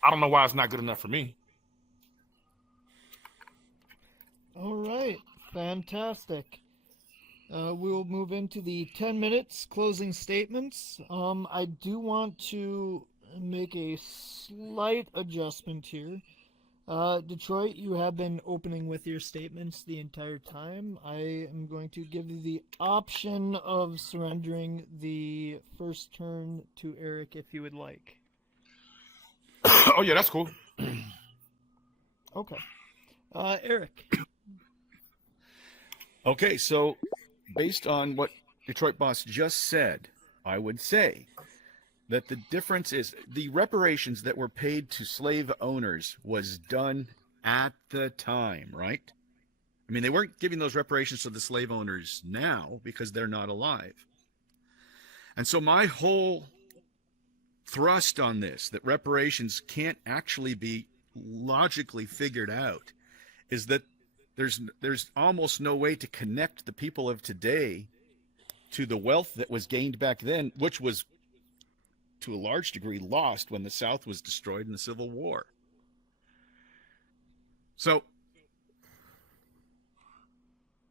I don't know why it's not good enough for me. All right. Fantastic. We'll move into the 10 minutes closing statements. I do want to make a slight adjustment here. Detroit, you have been opening with your statements the entire time. I am going to give you the option of surrendering the first turn to Eric if you would like. Oh, yeah, that's cool. Okay. Eric. Okay, so based on what Detroit Boss just said, I would say that the difference is the reparations that were paid to slave owners was done at the time, right? I mean, they weren't giving those reparations to the slave owners now because they're not alive. And so my whole thrust on this, that reparations can't actually be logically figured out, is that there's almost no way to connect the people of today to the wealth that was gained back then, which was to a large degree lost when the South was destroyed in the Civil War. So,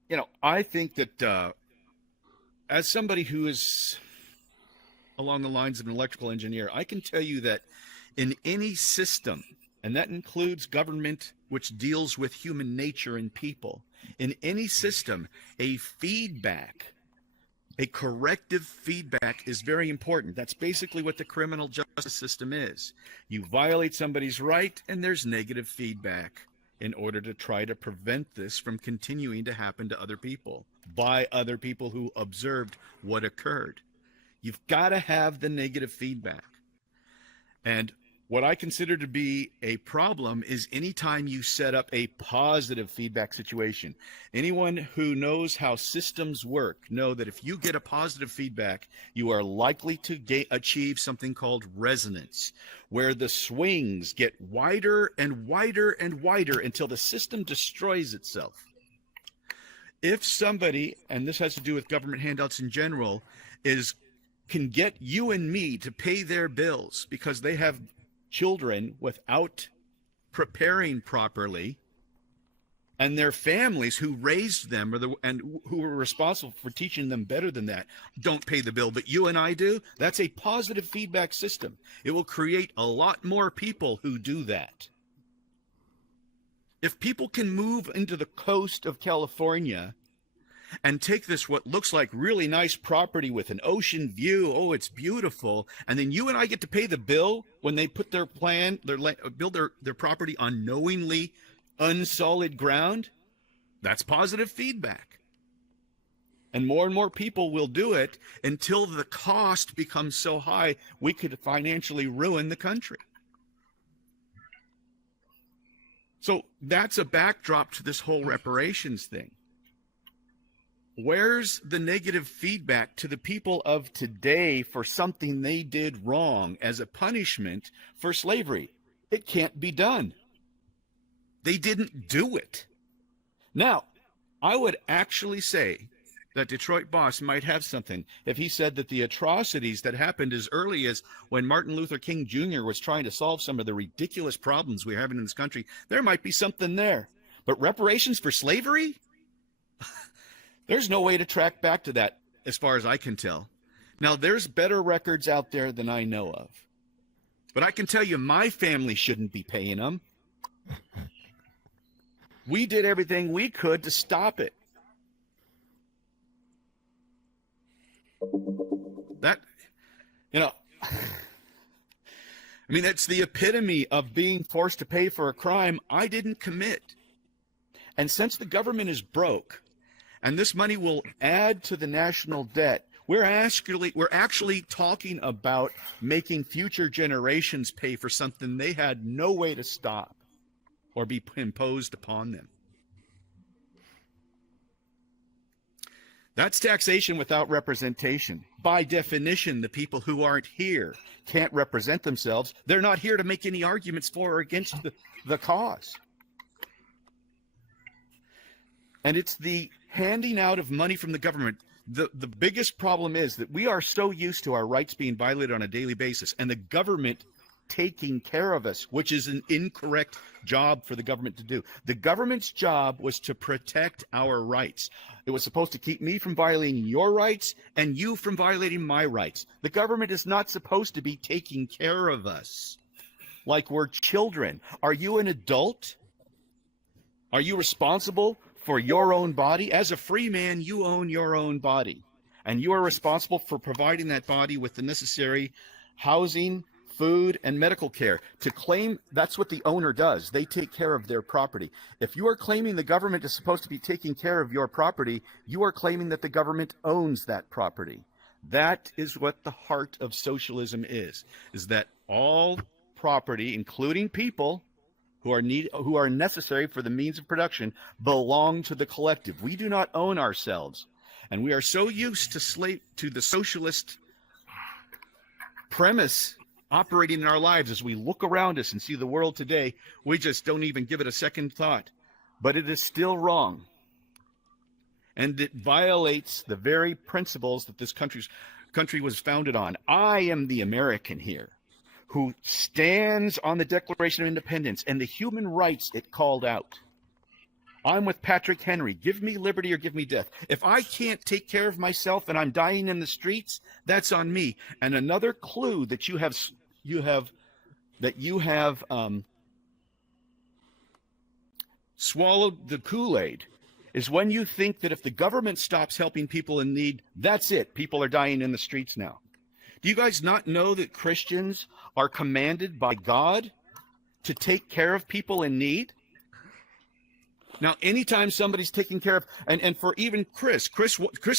you know, I think that as somebody who is along the lines of an electrical engineer, I can tell you that in any system, and that includes government, which deals with human nature and people, in any system, a feedback, a corrective feedback is very important. That's basically what the criminal justice system is. You violate somebody's right, and there's negative feedback in order to try to prevent this from continuing to happen to other people by other people who observed what occurred. You've got to have the negative feedback. And what I consider to be a problem is anytime you set up a positive feedback situation. Anyone who knows how systems work know that if you get a positive feedback, you are likely to achieve something called resonance, where the swings get wider and wider and wider until the system destroys itself. If somebody, and this has to do with government handouts in general, can get you and me to pay their bills because they have children without preparing properly, and their families who raised them and who were responsible for teaching them better than that don't pay the bill, but you and I do, that's a positive feedback system. It will create a lot more people who do that. If people can move into the coast of California and take this what looks like really nice property with an ocean view, oh, it's beautiful, and then you and I get to pay the bill when they put their build their property on knowingly unsolid ground, that's positive feedback. And more people will do it until the cost becomes so high we could financially ruin the country. So that's a backdrop to this whole reparations thing. Where's the negative feedback to the people of today for something they did wrong as a punishment for slavery? It can't be done. They didn't do it. Now, I would actually say that Detroit Boss might have something if he said that the atrocities that happened as early as when Martin Luther King Jr. was trying to solve some of the ridiculous problems we're having in this country, there might be something there. But reparations for slavery? There's no way to track back to that, as far as I can tell. Now, there's better records out there than I know of. But I can tell you my family shouldn't be paying them. We did everything we could to stop it. That, you know, I mean, that's the epitome of being forced to pay for a crime I didn't commit. And since the government is broke, and this money will add to the national debt, we're actually talking about making future generations pay for something they had no way to stop or be imposed upon them. That's taxation without representation. By definition, the people who aren't here can't represent themselves. They're not here to make any arguments for or against the cause. And it's the handing out of money from the government. The biggest problem is that we are so used to our rights being violated on a daily basis, and the government taking care of us, which is an incorrect job for the government to do. The government's job was to protect our rights. It was supposed to keep me from violating your rights and you from violating my rights. The government is not supposed to be taking care of us like we're children. Are you an adult? Are you responsible for your own body? As a free man, you own your own body, and you are responsible for providing that body with the necessary housing, food, and medical care. To claim that's what the owner does. They take care of their property. If you are claiming the government is supposed to be taking care of your property, you are claiming that the government owns that property. That is what the heart of socialism is that all property, including people who are necessary for the means of production, belong to the collective. We do not own ourselves. And we are so used to the socialist premise operating in our lives as we look around us and see the world today, we just don't even give it a second thought. But it is still wrong. And it violates the very principles that this country was founded on. I am the American here who stands on the Declaration of Independence and the human rights it called out. I'm with Patrick Henry. Give me liberty or give me death. If I can't take care of myself and I'm dying in the streets, that's on me. And another clue that you have swallowed the Kool-Aid is when you think that if the government stops helping people in need, that's it. People are dying in the streets now. Do you guys not know that Christians are commanded by God to take care of people in need? Now, anytime somebody's taking care of, and for even Chris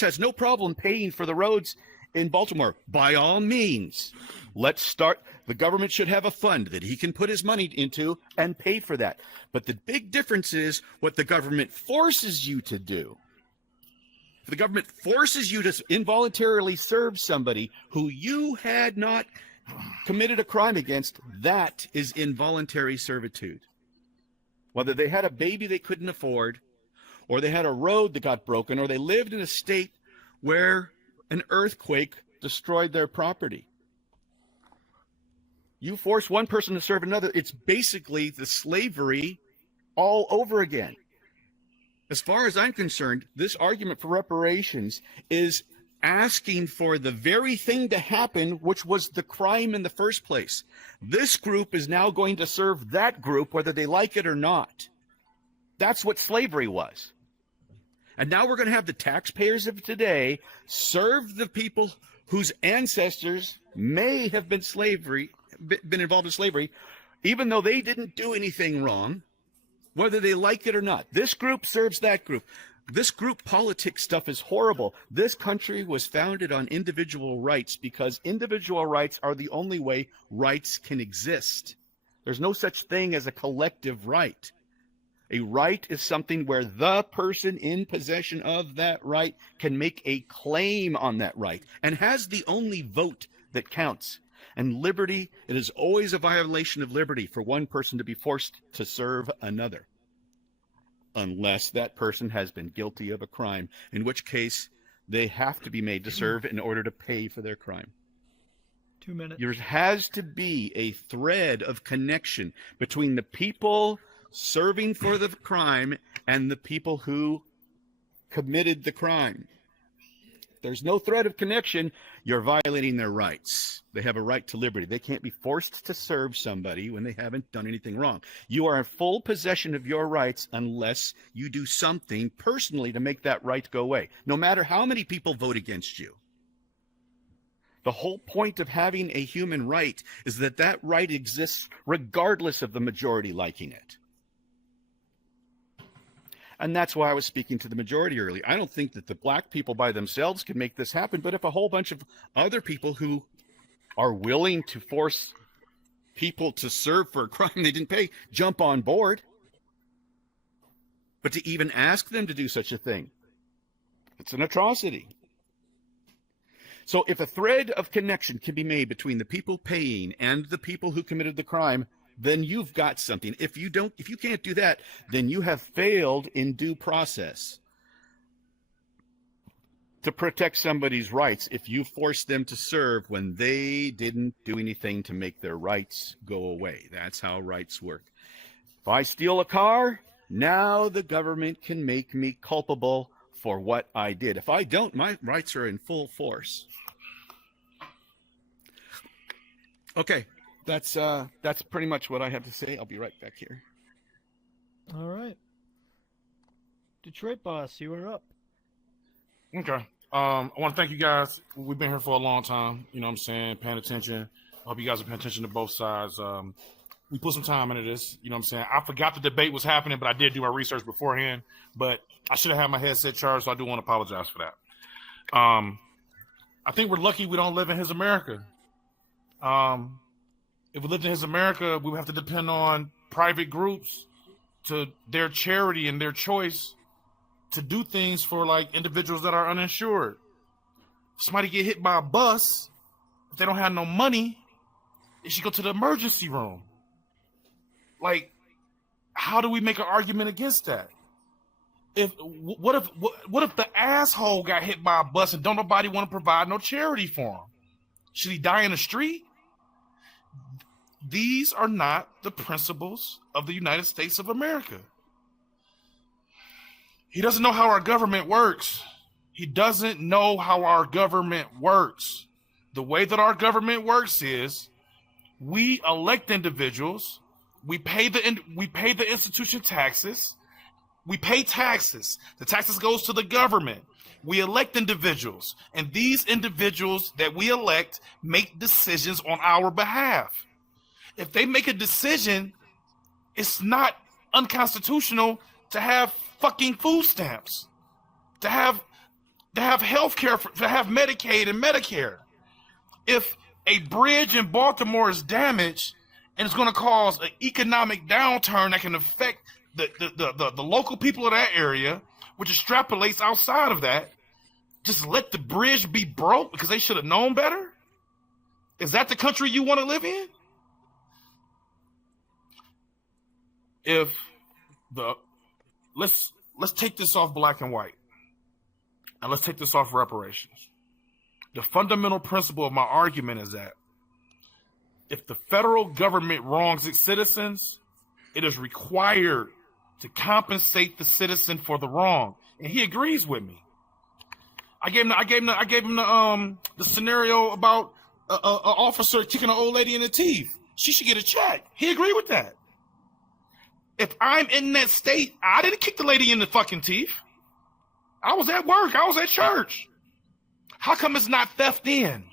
has no problem paying for the roads in Baltimore. By all means, let's start. The government should have a fund that he can put his money into and pay for that. But the big difference is what the government forces you to do. If the government forces you to involuntarily serve somebody who you had not committed a crime against, that is involuntary servitude. Whether they had a baby they couldn't afford, or they had a road that got broken, or they lived in a state where an earthquake destroyed their property. You force one person to serve another, it's basically the slavery all over again. As far as I'm concerned, this argument for reparations is asking for the very thing to happen which was the crime in the first place. This group is now going to serve that group whether they like it or not. That's what slavery was. And now we're going to have the taxpayers of today serve the people whose ancestors may have been involved in slavery, even though they didn't do anything wrong, whether they like it or not. This group serves that group. This group politics stuff is horrible. This country was founded on individual rights because individual rights are the only way rights can exist. There's no such thing as a collective right. A right is something where the person in possession of that right can make a claim on that right and has the only vote that counts. And liberty, it is always a violation of liberty for one person to be forced to serve another, unless that person has been guilty of a crime, in which case they have to be made to serve in order to pay for their crime. 2 minutes. There has to be a thread of connection between the people serving for the crime and the people who committed the crime. If there's no thread of connection, you're violating their rights. They have a right to liberty. They can't be forced to serve somebody when they haven't done anything wrong. You are in full possession of your rights unless you do something personally to make that right go away, no matter how many people vote against you. The whole point of having a human right is that that right exists regardless of the majority liking it. And that's why I was speaking to the majority earlier. I don't think that the black people by themselves can make this happen, but if a whole bunch of other people who are willing to force people to serve for a crime they didn't pay jump on board, but to even ask them to do such a thing, it's an atrocity. So if a thread of connection can be made between the people paying and the people who committed the crime, then you've got something. If you can't do that, then you have failed in due process to protect somebody's rights if you force them to serve when they didn't do anything to make their rights go away. That's how rights work. If I steal a car, now the government can make me culpable for what I did. If I don't, my rights are in full force. Okay. That's pretty much what I have to say. I'll be right back here. All right. Detroit Boss, you are up. Okay. I want to thank you guys. We've been here for a long time. You know what I'm saying? Paying attention. I hope you guys are paying attention to both sides. We put some time into this. You know what I'm saying? I forgot the debate was happening, but I did do my research beforehand. But I should have had my headset charged, so I do want to apologize for that. I think we're lucky we don't live in his America. If we lived in his America, we would have to depend on private groups to their charity and their choice to do things for like individuals that are uninsured. If somebody get hit by a bus, if they don't have no money, they should go to the emergency room. Like, how do we make an argument against that? What if the asshole got hit by a bus and don't nobody want to provide no charity for him? Should he die in the street? These are not the principles of the United States of America. He doesn't know how our government works. He doesn't know how our government works. The way that our government works is we elect individuals, we pay the institution taxes, we pay taxes. The taxes goes to the government. We elect individuals, and these individuals that we elect make decisions on our behalf. If they make a decision, it's not unconstitutional to have fucking food stamps, to have health care, to have Medicaid and Medicare. If a bridge in Baltimore is damaged and it's going to cause an economic downturn that can affect the local people of that area, which extrapolates outside of that, just let the bridge be broke because they should have known better? Is that the country you want to live in? Let's take this off black and white, and let's take this off reparations. The fundamental principle of my argument is that if the federal government wrongs its citizens, it is required to compensate the citizen for the wrong, and he agrees with me. I gave him the scenario about an officer kicking an old lady in the teeth. She should get a check. He agreed with that. If I'm in that state, I didn't kick the lady in the fucking teeth. I was at work. I was at church. How come it's not theft in?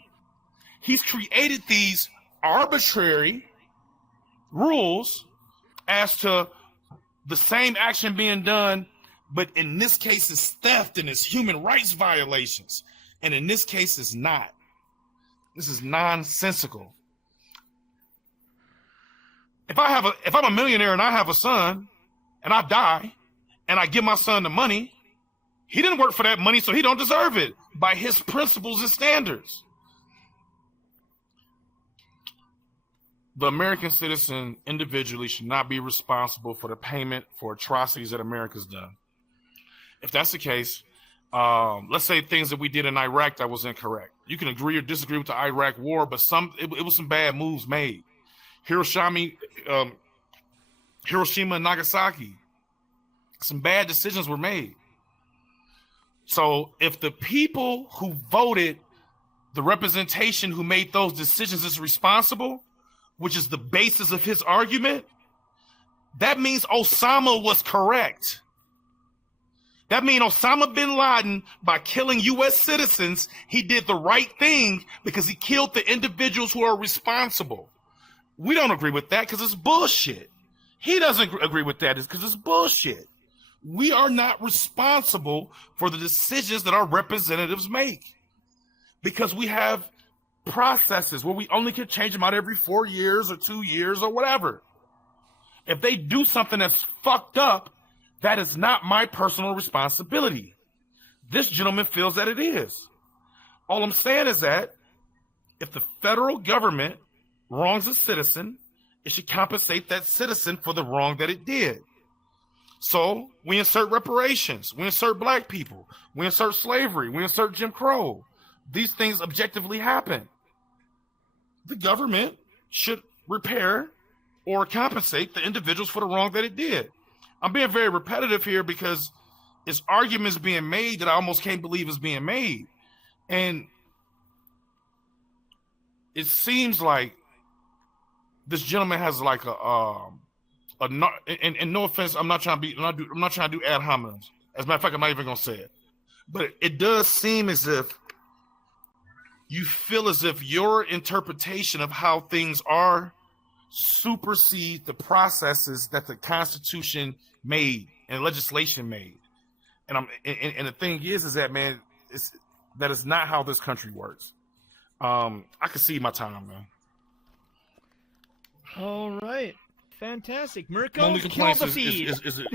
He's created these arbitrary rules as to the same action being done, but in this case it's theft and it's human rights violations. And in this case it's not. This is nonsensical. If I'm a millionaire and I have a son and I die and I give my son the money, he didn't work for that money, so he don't deserve it by his principles and standards. The American citizen individually should not be responsible for the payment for atrocities that America's done. If that's the case, let's say things that we did in Iraq that was incorrect. You can agree or disagree with the Iraq war, but it was some bad moves made. Hiroshima and Nagasaki, some bad decisions were made. So if the people who voted, the representation who made those decisions is responsible, which is the basis of his argument, that means Osama was correct. That means Osama bin Laden, by killing U.S. citizens, he did the right thing because he killed the individuals who are responsible. We don't agree with that because it's bullshit. He doesn't agree with that because it's bullshit. We are not responsible for the decisions that our representatives make because we have processes where we only can change them out every 4 years or 2 years or whatever. If they do something that's fucked up, that is not my personal responsibility. This gentleman feels that it is. All I'm saying is that if the federal government wrongs a citizen, it should compensate that citizen for the wrong that it did. So we insert reparations, we insert black people, we insert slavery, we insert Jim Crow. These things objectively happen. The government should repair or compensate the individuals for the wrong that it did. I'm being very repetitive here because it's arguments being made that I almost can't believe is being made. And it seems like this gentleman has like and no offense, I'm not trying to do ad hominems. As a matter of fact, I'm not even gonna say it. But it does seem as if you feel as if your interpretation of how things are supersede the processes that the Constitution made and legislation made. And the thing is that, man, that is not how this country works. I can see my time, man. All right. Fantastic. My only Mirko, kill complaint the is, feed. is